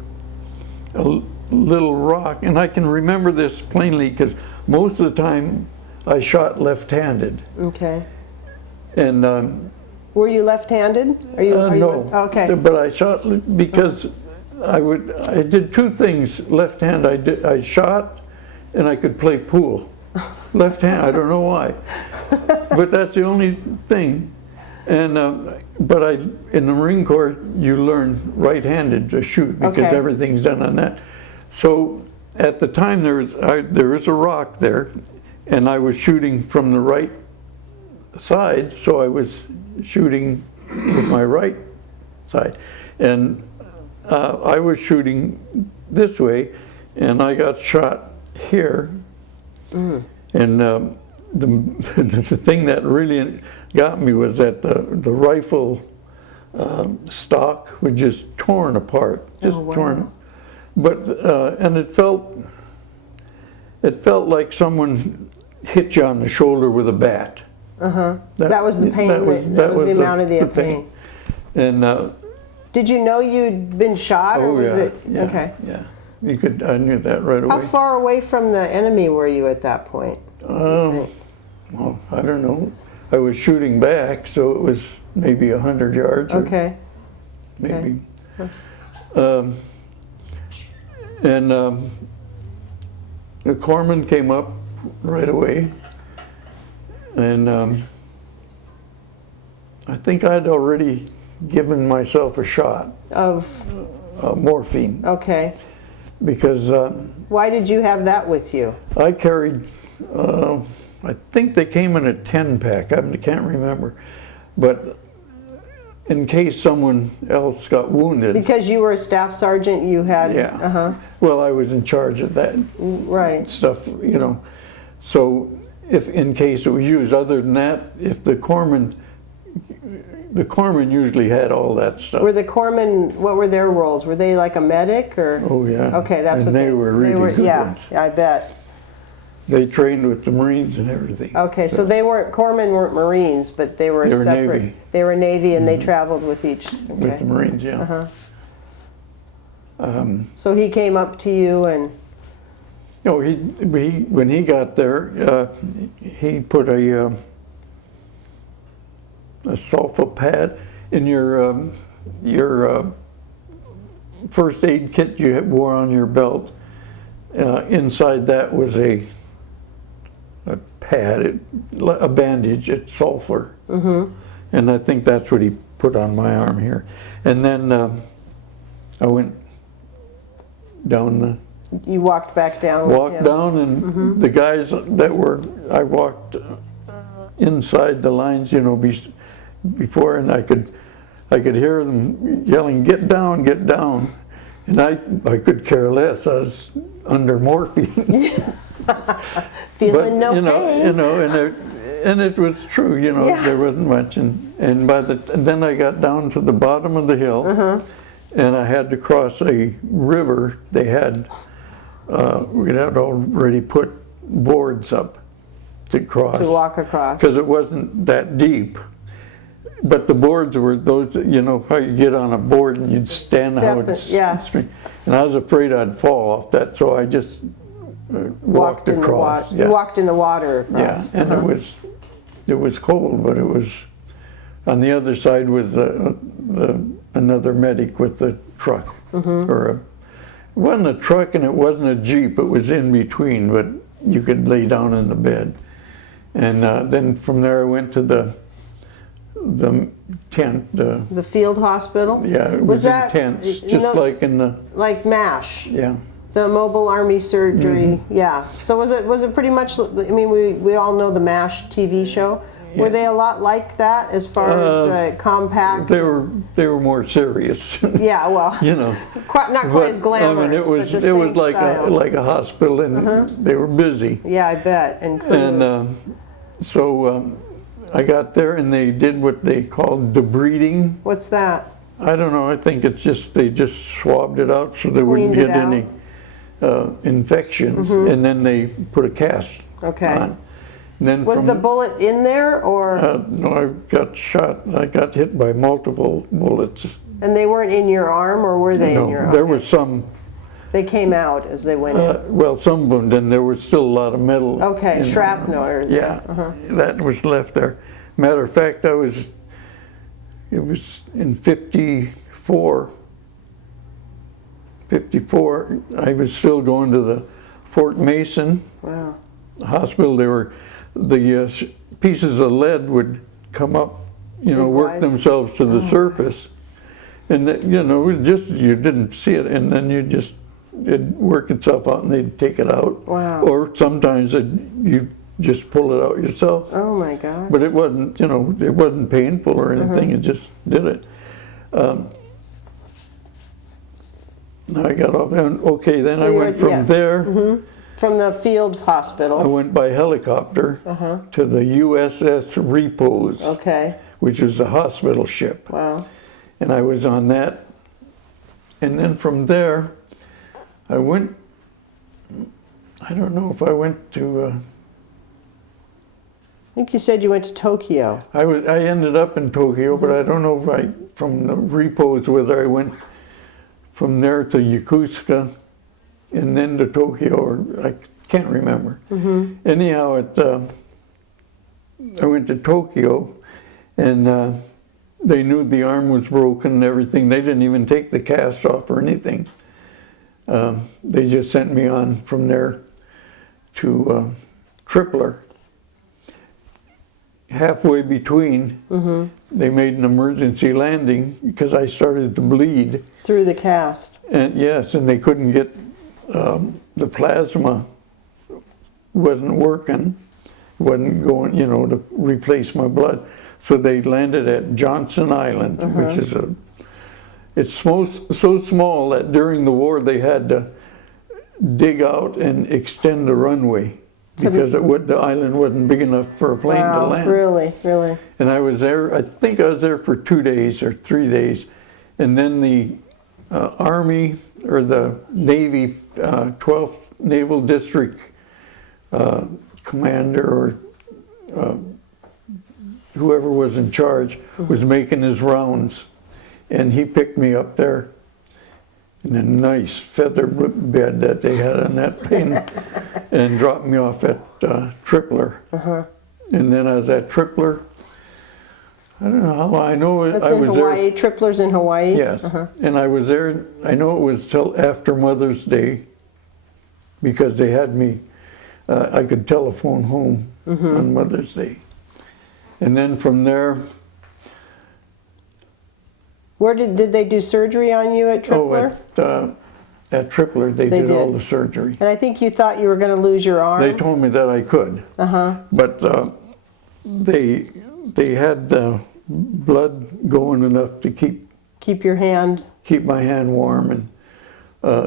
a little rock, and I can remember this plainly because most of the time I shot left-handed, Okay. and. Were you left-handed? Are you? No. Okay. But I shot because I did 2 things left hand. I shot and I could play pool. Left hand, I don't know why. But that's the only thing. And but in the Marine Corps you learn right-handed to shoot because Okay. everything's done on that. So at the time there was a rock there, and I was shooting from the right side, so I was shooting with my right side, and I was shooting this way, and I got shot here, and the thing that really got me was that the rifle stock was just torn apart, just Oh, wow. torn. But and it felt like someone hit you on the shoulder with a bat. That was the pain. That was the amount of the pain. And Did you know you'd been shot, or oh was yeah, it yeah, okay? yeah. I knew that right away. How far away from the enemy were you at that point? Well, I don't know. I was shooting back, so it was maybe 100 yards. Or Okay. maybe. And the corpsman came up right away, and I think I'd already given myself a shot Of of morphine okay. because Why did you have that with you? I carried, I think they came in a 10-pack, I can't remember, but in case someone else got wounded. Because you were a staff sergeant, you had. Yeah. Well, I was in charge of that Right. stuff, you know. So if in case it was used, other than that, if the corpsman usually had all that stuff. Were the corpsmen? What were their roles? Were they like a medic or? Oh yeah. Okay, that's and what they were really good Yeah, ones. I bet. They trained with the Marines and everything. Okay, so they weren't corpsmen, weren't Marines, but they were They were separate. Navy. They were Navy, and they traveled with each. With the Marines, yeah. So he came up to you and. Oh, when he got there, he put a sulfa pad in your first aid kit you wore on your belt. Inside that was a pad, a bandage. It's sulfur, and I think that's what he put on my arm here. And then I went down the. You walked back down. with Walked him. down, and the guys that were, I walked inside the lines, you know, before, and I could hear them yelling, "Get down, get down," and I could care less. I was under morphine. Feeling no you know, pain. you know, and it was true, you know, Yeah. there wasn't much, and then I got down to the bottom of the hill, and I had to cross a river. They had. We'd had already put boards up to cross. To walk across. Because it wasn't that deep. But the boards were those, you know, how you get on a board and you'd stand how it's yeah. And I was afraid I'd fall off that, so I just walked in across. the water. You walked in the water Yeah, across. and it was cold, but it was, on the other side was another medic with the truck, it wasn't a truck and it wasn't a Jeep, it was in between, but you could lay down in the bed. And then from there I went to the tent. The field hospital? Yeah, it was in tents, just like in the, Like MASH, yeah. the Mobile Army Surgery, yeah. So was it pretty much, I mean, we all know the MASH TV show. Were they a lot like that as far as the compact? They were more serious. Yeah, well, You know. not quite as glamorous, I mean, it but was the same like style. like a hospital, and they were busy. Yeah, I bet. And so I got there, and they did what they called debriding. What's that? I don't know. I think it's just they just swabbed it out so they wouldn't Cleaned it get any infections, and then they put a cast Okay. on. And then Was the bullet in there, or no, I got shot. I got hit by multiple bullets. and they weren't in your arm, or were they in No, your arm? there was some. They came out as they went in. Well, some of them. Then there was still a lot of metal. Okay, in shrapnel. Or, Yeah, that was left there. Matter of fact, it was in 54, I was still going to the Fort Mason Wow. hospital. The pieces of lead would come up, you know, Big work wise. themselves to the surface. And, you know, you didn't see it, and then it'd work itself out and they'd take it out. Wow. Or sometimes you just pull it out yourself. Oh my God. But it wasn't, you know, it wasn't painful or anything, it just did it. I got off, and okay, then So I you went were- from there, From the field I hospital. went by helicopter to the USS Repose, Okay. which was a hospital ship. Wow. and I was on that. And then from there, I went, I don't know if I went to, I think you said you went to Tokyo. I ended up in Tokyo, but I don't know if from the repos, whether I went from there to Yokosuka and then to Tokyo, or I can't remember. Anyhow, I went to Tokyo, and they knew the arm was broken and everything. They didn't even take the cast off or anything. They just sent me on from there to Tripler. Halfway between, they made an emergency landing because I started to bleed. Through the cast. And yes, and they couldn't get, the plasma wasn't working, wasn't going, you know, to replace my blood. So they landed at Johnson Island, which is it's so small that during the war they had to dig out and extend the runway because the island wasn't big enough for a plane to land. Really, really. And I was there, I think I was there for 2 days or 3 days. And then the Army or the Navy 12th Naval District commander or whoever was in charge was making his rounds, and he picked me up there in a nice feather bed that they had on that plane and dropped me off at Tripler. And then I was at Tripler, I don't know how long, I know That's I in was Hawaii, there. Tripler's in Hawaii? Yes, and I was there, I know it was till after Mother's Day, because they had me, I could telephone home on Mother's Day. And then from there, Where did they do surgery on you at Tripler? at Tripler they did all the surgery. And I think you thought you were going to lose your arm. They told me that I could, but they had blood going enough to keep your hand. keep my hand warm, and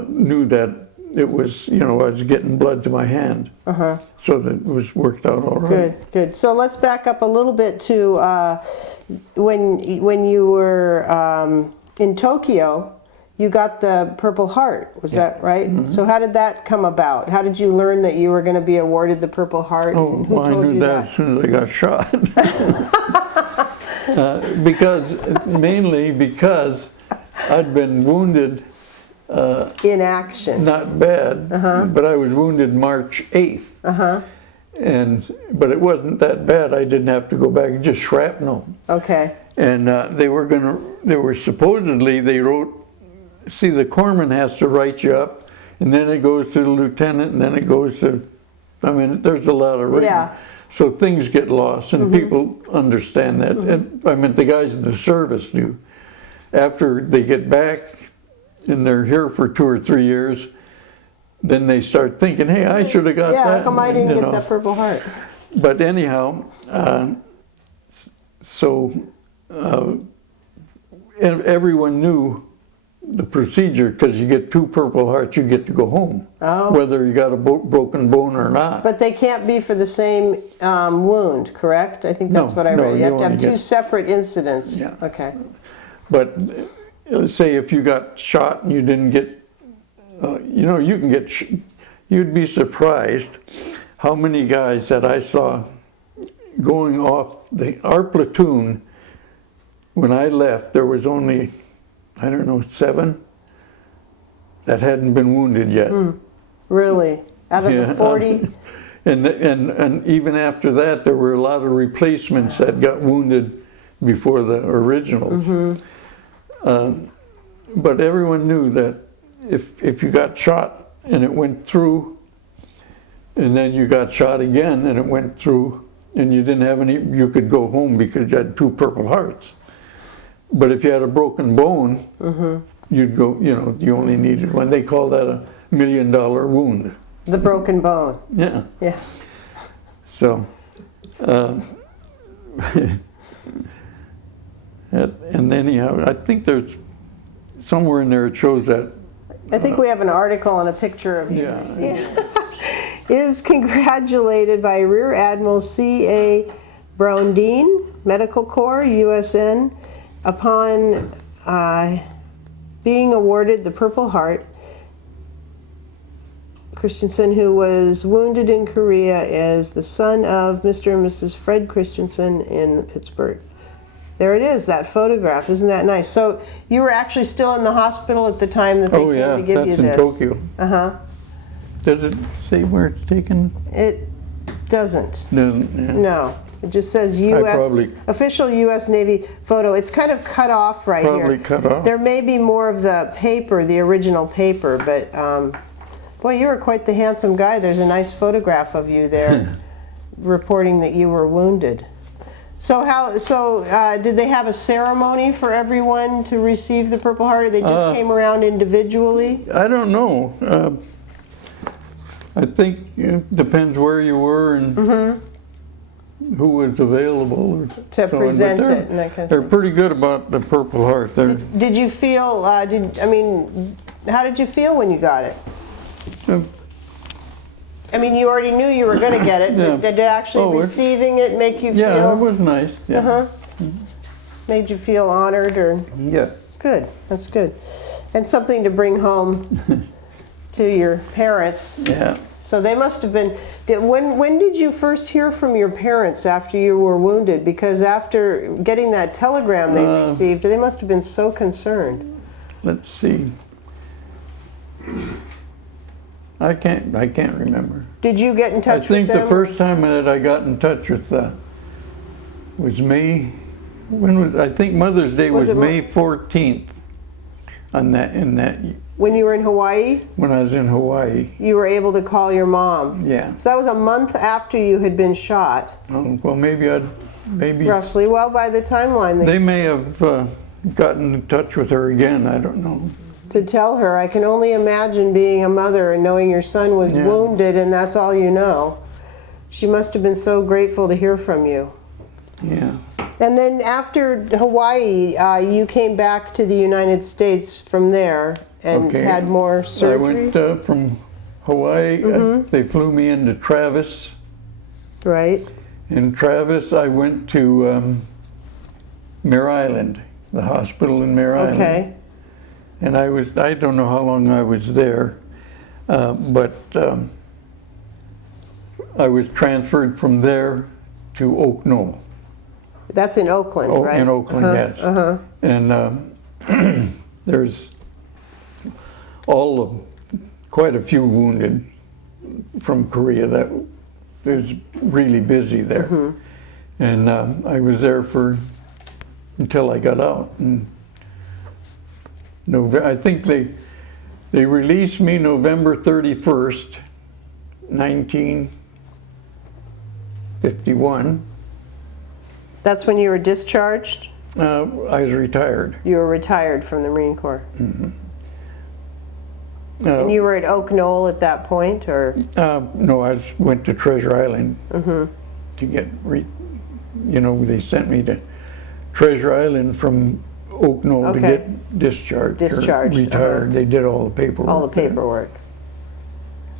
knew that it was, you know, I was getting blood to my hand. So that it was worked out all right. Good, good. So let's back up a little bit to when you were in Tokyo, you got the Purple Heart. Was that right? So how did that come about? How did you learn that you were going to be awarded the Purple Heart? Oh, and who well, I told knew you that as soon as I got shot. Mainly because I'd been wounded. In action. Not bad, but I was wounded March 8th. But it wasn't that bad. I didn't have to go back, just shrapnel. Okay. And they were supposedly, they wrote, see, the corpsman has to write you up, and then it goes to the lieutenant, and then it goes to, I mean, there's a lot of writing. Yeah. So things get lost, and people understand that. And, I mean, the guys in the service do. After they get back, and they're here for 2 or 3 years, then they start thinking, hey, I should have got that. Yeah, how come I didn't you get that Purple Heart? But anyhow, everyone knew the procedure, because you get 2 Purple Hearts, you get to go home, whether you got a broken bone or not. But they can't be for the same wound, correct? I think that's what I read. You have to have 2 separate incidents. Yeah. Okay. But say if you got shot and you didn't get, you know, you can get, you'd be surprised how many guys that I saw going off, our platoon, when I left, there was only, I don't know, 7 that hadn't been wounded yet. Really? Out of the 40? And even after that, there were a lot of replacements that got wounded before the originals. But everyone knew that if you got shot and it went through, and then you got shot again and it went through, and you didn't have any, you could go home because you had 2 Purple Hearts. But if you had a broken bone, you'd go, you know, you only needed one. They call that a $1 million wound. The broken bone. Yeah. Yeah. So, and anyhow, I think there's somewhere in there it shows that. I think we have an article and a picture of you. Yeah. Is congratulated by Rear Admiral C.A. Browndean, Medical Corps, USN, upon being awarded the Purple Heart. Christiansen, who was wounded in Korea, is the son of Mr. and Mrs. Fred Christiansen in Pittsburgh. There it is, that photograph. Isn't that nice? So you were actually still in the hospital at the time that they Oh came yeah, to give that's you in this. Tokyo. Uh-huh. Does it say where it's taken? It doesn't. Doesn't, yeah. No. It just says U.S. probably- official U.S. Navy photo. It's kind of cut off right Probably here. cut off. There may be more of the paper, the original paper, but boy, you were quite the handsome guy. There's a nice photograph of you there reporting that you were wounded. So did they have a ceremony for everyone to receive the Purple Heart, or they just came around individually? I don't know. I think it depends where you were and who was available. Or To so on, but present they're- it and that kind of They're thing. pretty good about the Purple Heart. They're, Did you feel, how did you feel when you got it? I mean, you already knew you were going to get it, Yeah. but did actually Oh, receiving it make you yeah, it feel, was nice. Yeah. made you feel honored or, Yeah. good, that's good. And something to bring home to your parents. Yeah. So they must have been, when did you first hear from your parents after you were wounded? Because after getting that telegram they received, they must have been so concerned. Let's see. I can't remember. Did you get in I touch think with them? the first time that I got in touch with was May. When was I think Mother's Day Was was it May 14th. In that When you were in Hawaii, when I was in Hawaii. you were able to call your mom. Yeah. So that was a month after you had been shot, Oh, well, maybe roughly. Well, by the timeline, they may have gotten in touch with her again. I don't know. to tell her, I can only imagine being a mother and knowing your son was Yeah. wounded and that's all you know. She must have been so grateful to hear from you. Yeah. And then after Hawaii, you came back to the United States from there and Okay. had more surgery? I went from Hawaii. They flew me into Travis. Right. In Travis, I went to Mare Island, the hospital in Mare Island. Okay. And I don't know how long I was there, but I was transferred from there to Oak Knoll. That's in Oakland, right? In Oakland, yes. And there's quite a few wounded from Korea. That was really busy there. And I was there until I got out. And I think they released me November 31st, 1951. That's when you were discharged? I was retired. You were retired from the Marine Corps. Uh, And you were at Oak Knoll at that point, or? No, went to Treasure Island to get, they sent me to Treasure Island from Oak Knoll to Okay. get discharged. or Discharged, retired. They did all the paperwork. All the paperwork.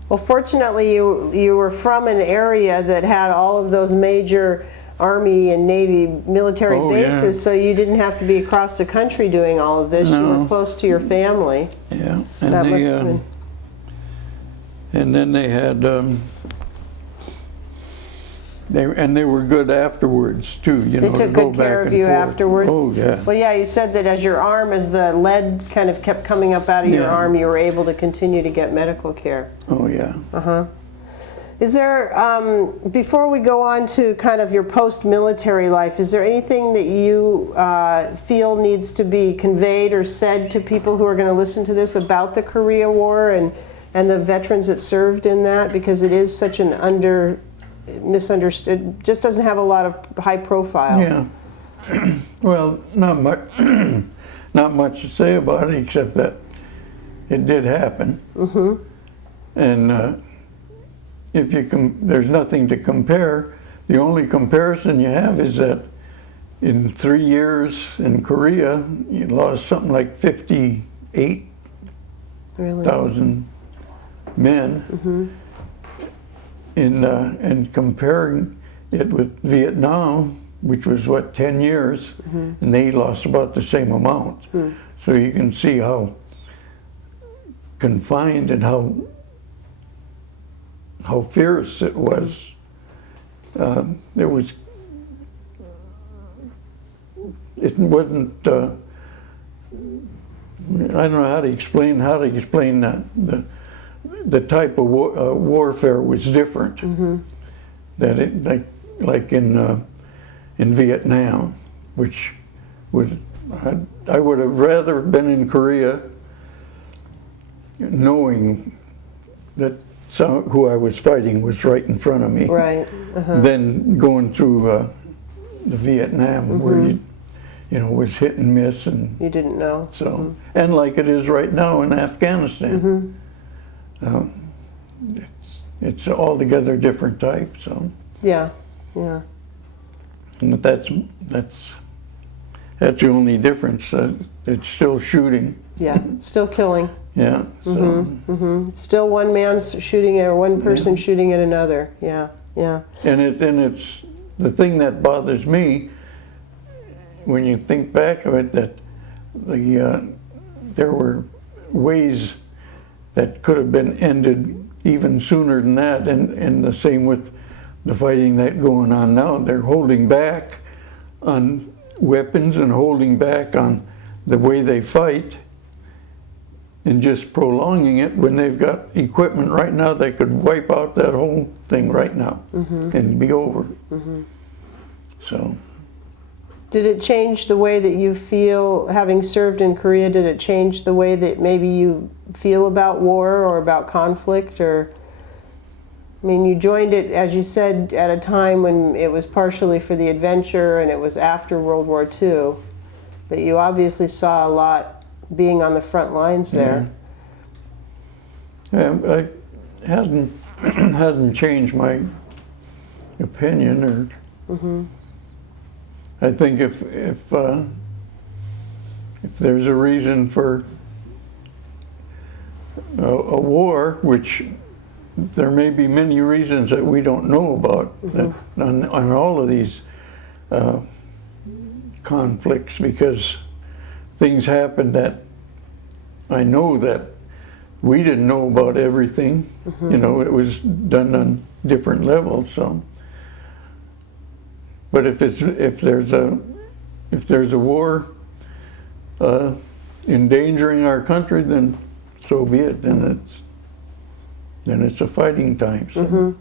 Well, fortunately, you were from an area that had all of those major Army and Navy military Oh, yeah. bases, so you didn't have to be across the country doing all of this. You No. were close to your family. Yeah, and That they, must have been. and then they had, they were good afterwards too. They took good care of you afterwards? Oh yeah. Well, yeah, you said that as the lead kind of kept coming up out of your Yeah. arm, you were able to continue to get medical care. Oh yeah. Is there, before we go on to kind of your post-military life, is there anything that you feel needs to be conveyed or said to people who are going to listen to this about the Korea War and the veterans that served in that? Because it is such an misunderstood, just doesn't have a lot of high profile. Yeah. Well, not much to say about it except that it did happen. And there's nothing to compare. The only comparison you have is that in 3 years in Korea, you lost something like 58,000 Really? men. And comparing it with Vietnam, which was what, 10 years, and they lost about the same amount. So you can see how confined and how fierce it was. It wasn't. I don't know how to explain that. The type of warfare was different. That it like in Vietnam, which was I would have rather been in Korea, knowing that who I was fighting was right in front of me, Right. than going through the Vietnam where you know, was hit and miss, and You didn't know. so, and like it is right now in Afghanistan. It's altogether different type, so. Yeah, yeah. But that's the only difference. It's still shooting. Yeah, still killing. Yeah. So. It's still one man's shooting at, or one person shooting at another. Yeah, yeah. And it's the thing that bothers me when you think back of it, that there were ways that could have been ended even sooner than that, and the same with the fighting that going on now. They're holding back on weapons and holding back on the way they fight and just prolonging it when they've got equipment right now that could wipe out that whole thing right now and be over. So. Did it change the way that you feel, having served in Korea, did it change the way that maybe you feel about war or about conflict? Or, I mean, you joined it, as you said, at a time when it was partially for the adventure and it was after World War II. But you obviously saw a lot being on the front lines there. Yeah, it hasn't changed my opinion, or I think if there's a reason for a war, which there may be many reasons that we don't know about that on all of these conflicts, because things happen that I know that we didn't know about everything. You know, it was done on different levels. So, but if there's a war endangering our country, then so be it. Then it's a fighting time. So.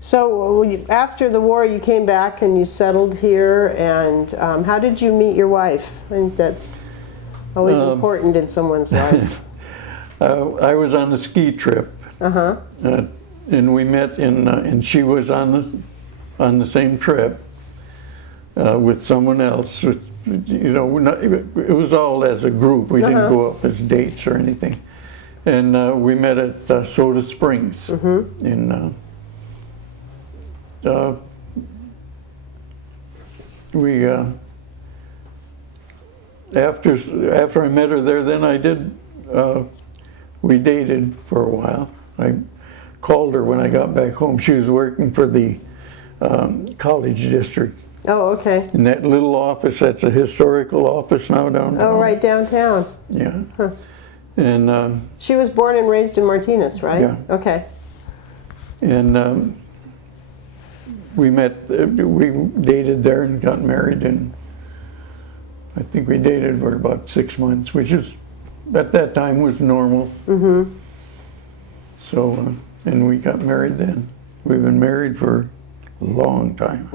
So after the war, you came back and you settled here. And how did you meet your wife? I think that's always important in someone's life. I was on a ski trip, and we met and she was on the same trip with someone else. You know, it was all as a group. We didn't go up as dates or anything. And we met at Soda Springs in. We after I met her there, then we dated for a while. I called her when I got back home. She was working for the college district. Oh, okay. In that little office, that's a historical office now downtown. Oh, right downtown. Yeah. And she was born and raised in Martinez, right? Yeah. Okay. And we dated there and got married, and I think we dated for about 6 months, which is, at that time, was normal. So, and we got married then. We've been married for a long time.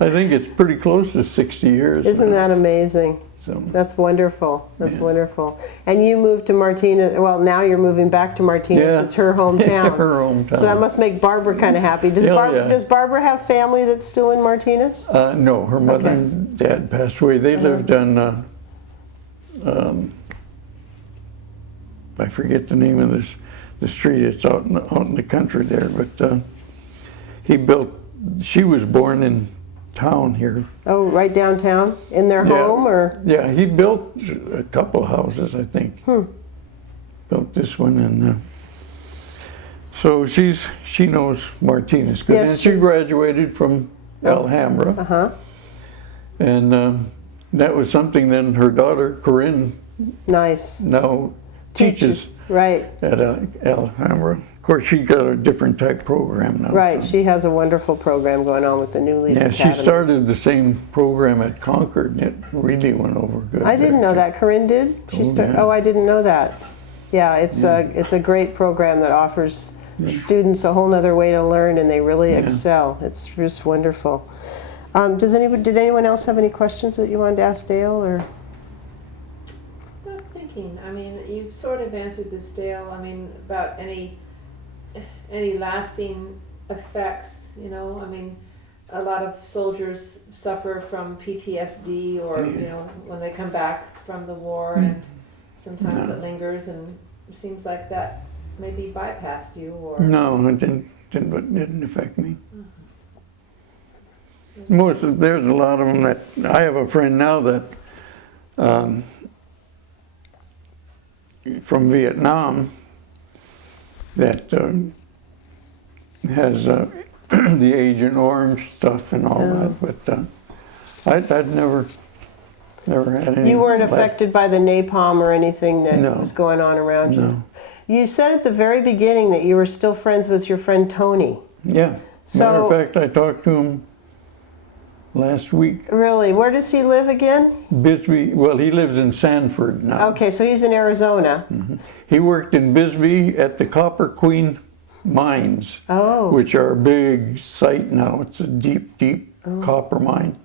I think it's pretty close to 60 years. Isn't that amazing? So. That's wonderful. That's wonderful. And you moved to Martinez. Well, now you're moving back to Martinez. Yeah. It's her hometown. Her hometown. So that must make Barbara kind of happy. Does, does Barbara have family that's still in Martinez? No, her mother and dad passed away. They lived on, I forget the name of the street. It's out in the country there. But she was born in town here. Oh, right downtown? In their home, or? Yeah, he built a couple houses, I think. Built this one, and So she knows Martinez good. Yes, And she she- graduated from Alhambra. Uh-huh. And that was something then her daughter, Corinne, Nice. now teaches Right. at Alhambra. Of course, she got a different type program now. Right. so. She has a wonderful program going on with the New Leaf Yeah, Academy. she started the same program at Concord, and it really went over good. I didn't know that. Corinne did? Yeah. Oh, I didn't know that. Yeah, it's a great program that offers students a whole nother way to learn, and they really excel. It's just wonderful. Did anyone else have any questions that you wanted to ask Dale, or? I'm thinking, I mean, you've sort of answered this, Dale, I mean, about any lasting effects, you know, I mean, a lot of soldiers suffer from PTSD or, you know, when they come back from the war, and sometimes it lingers, and it seems like that maybe bypassed you, or... No, it didn't affect me. There's a lot of them that, I have a friend now that, from Vietnam, that has the Agent Orange stuff and all that, but I'd never had any. You weren't like- affected by the napalm or anything that No. was going on around you? No. You said at the very beginning that you were still friends with your friend Tony. Yeah. So- Matter of fact, I talked to him last week. Really? Where does he live again? Bisbee, well, he lives in Sanford now. Okay, so he's in Arizona. He worked in Bisbee at the Copper Queen mines, Oh. which are a big site now. It's a deep, deep copper mine.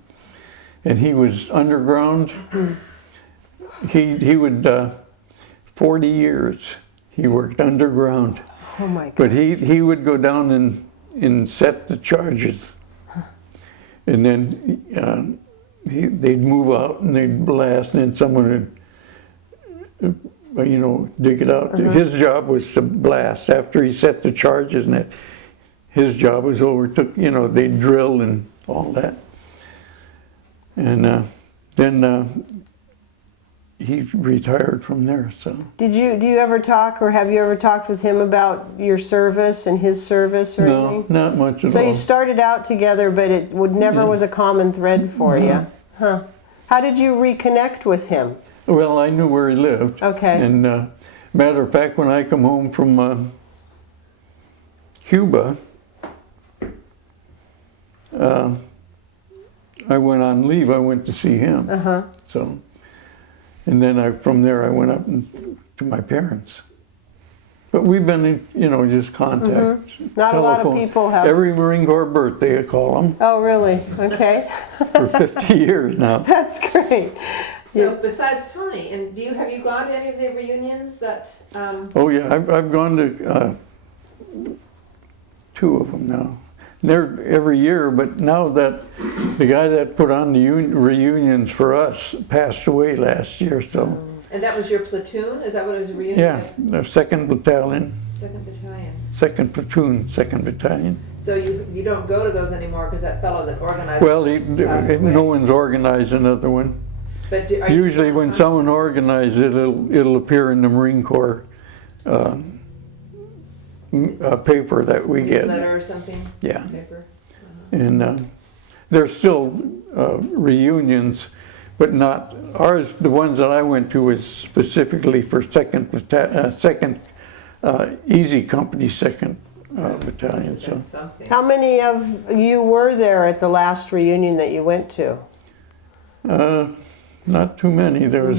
And he was underground. He would, 40 years, he worked underground. Oh my God. But he would go down and set the charges. And then they'd move out and they'd blast, and then someone would, dig it out. His job was to blast after he set the charges, and that his job was over. They'd drill and all that. And then he retired from there. So Do you ever talk, or have you ever talked with him about your service and his service or no, anything? not much at So all. you started out together, but it never was a common thread for you. Huh. How did you reconnect with him? Well, I knew where he lived. Okay. And matter of fact, when I come home from Cuba, I went on leave. I went to see him. So, and then from there I went up to my parents. But we've been in, just contact. Not a lot of telephone. people have. Every Marine Corps birthday I call them Oh, really? Okay. for 50 years now. That's great. So besides Tony, and have you gone to any of the reunions that, Oh yeah, I've gone to 2 of them now. They're every year, but now that the guy that put on the reunions for us passed away last year, so and that was your platoon? Is that what it was, a reunion? yeah, the 2nd Battalion, 2nd Battalion. 2nd Platoon, 2nd Battalion. So you don't go to those anymore because that fellow that organized. Well, passed away. no one's organized another one. But are you Usually still when in someone organizes it, it'll appear in the Marine Corps paper that we get. newsletter or something? Yeah. Paper? And there's still reunions, but not ours. The ones that I went to was specifically for second Easy Company, 2nd Battalion. So That's something. How many of you were there at the last reunion that you went to? not too many. There was,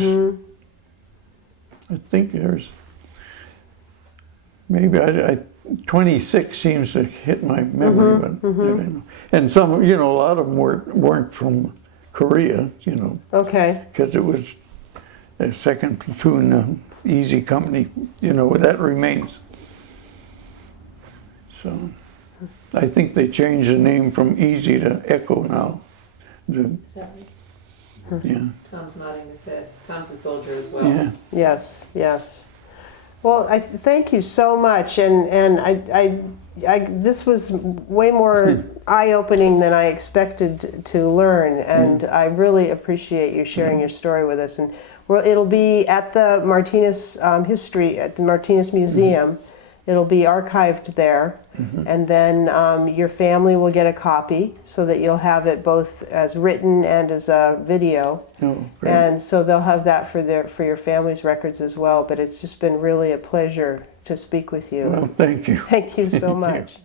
I think there's maybe 26 seems to hit my memory, but I don't know. And some, a lot of them weren't from Korea, Okay. because it was a 2nd Platoon Easy Company, that remains. So I think they changed the name from Easy to Echo now. Is that right? Yeah, Tom's nodding his head. Tom's a soldier as well. yeah. Yes, yes. Well, I thank you so much, and I this was way more eye-opening than I expected to learn, and I really appreciate you sharing your story with us. And it'll be at the Martinez at the Martinez Museum It'll be archived there, and then your family will get a copy so that you'll have it both as written and as a video. Oh, great. And so they'll have that for your family's records as well. But it's just been really a pleasure to speak with you. Well, thank you. Thank you so much.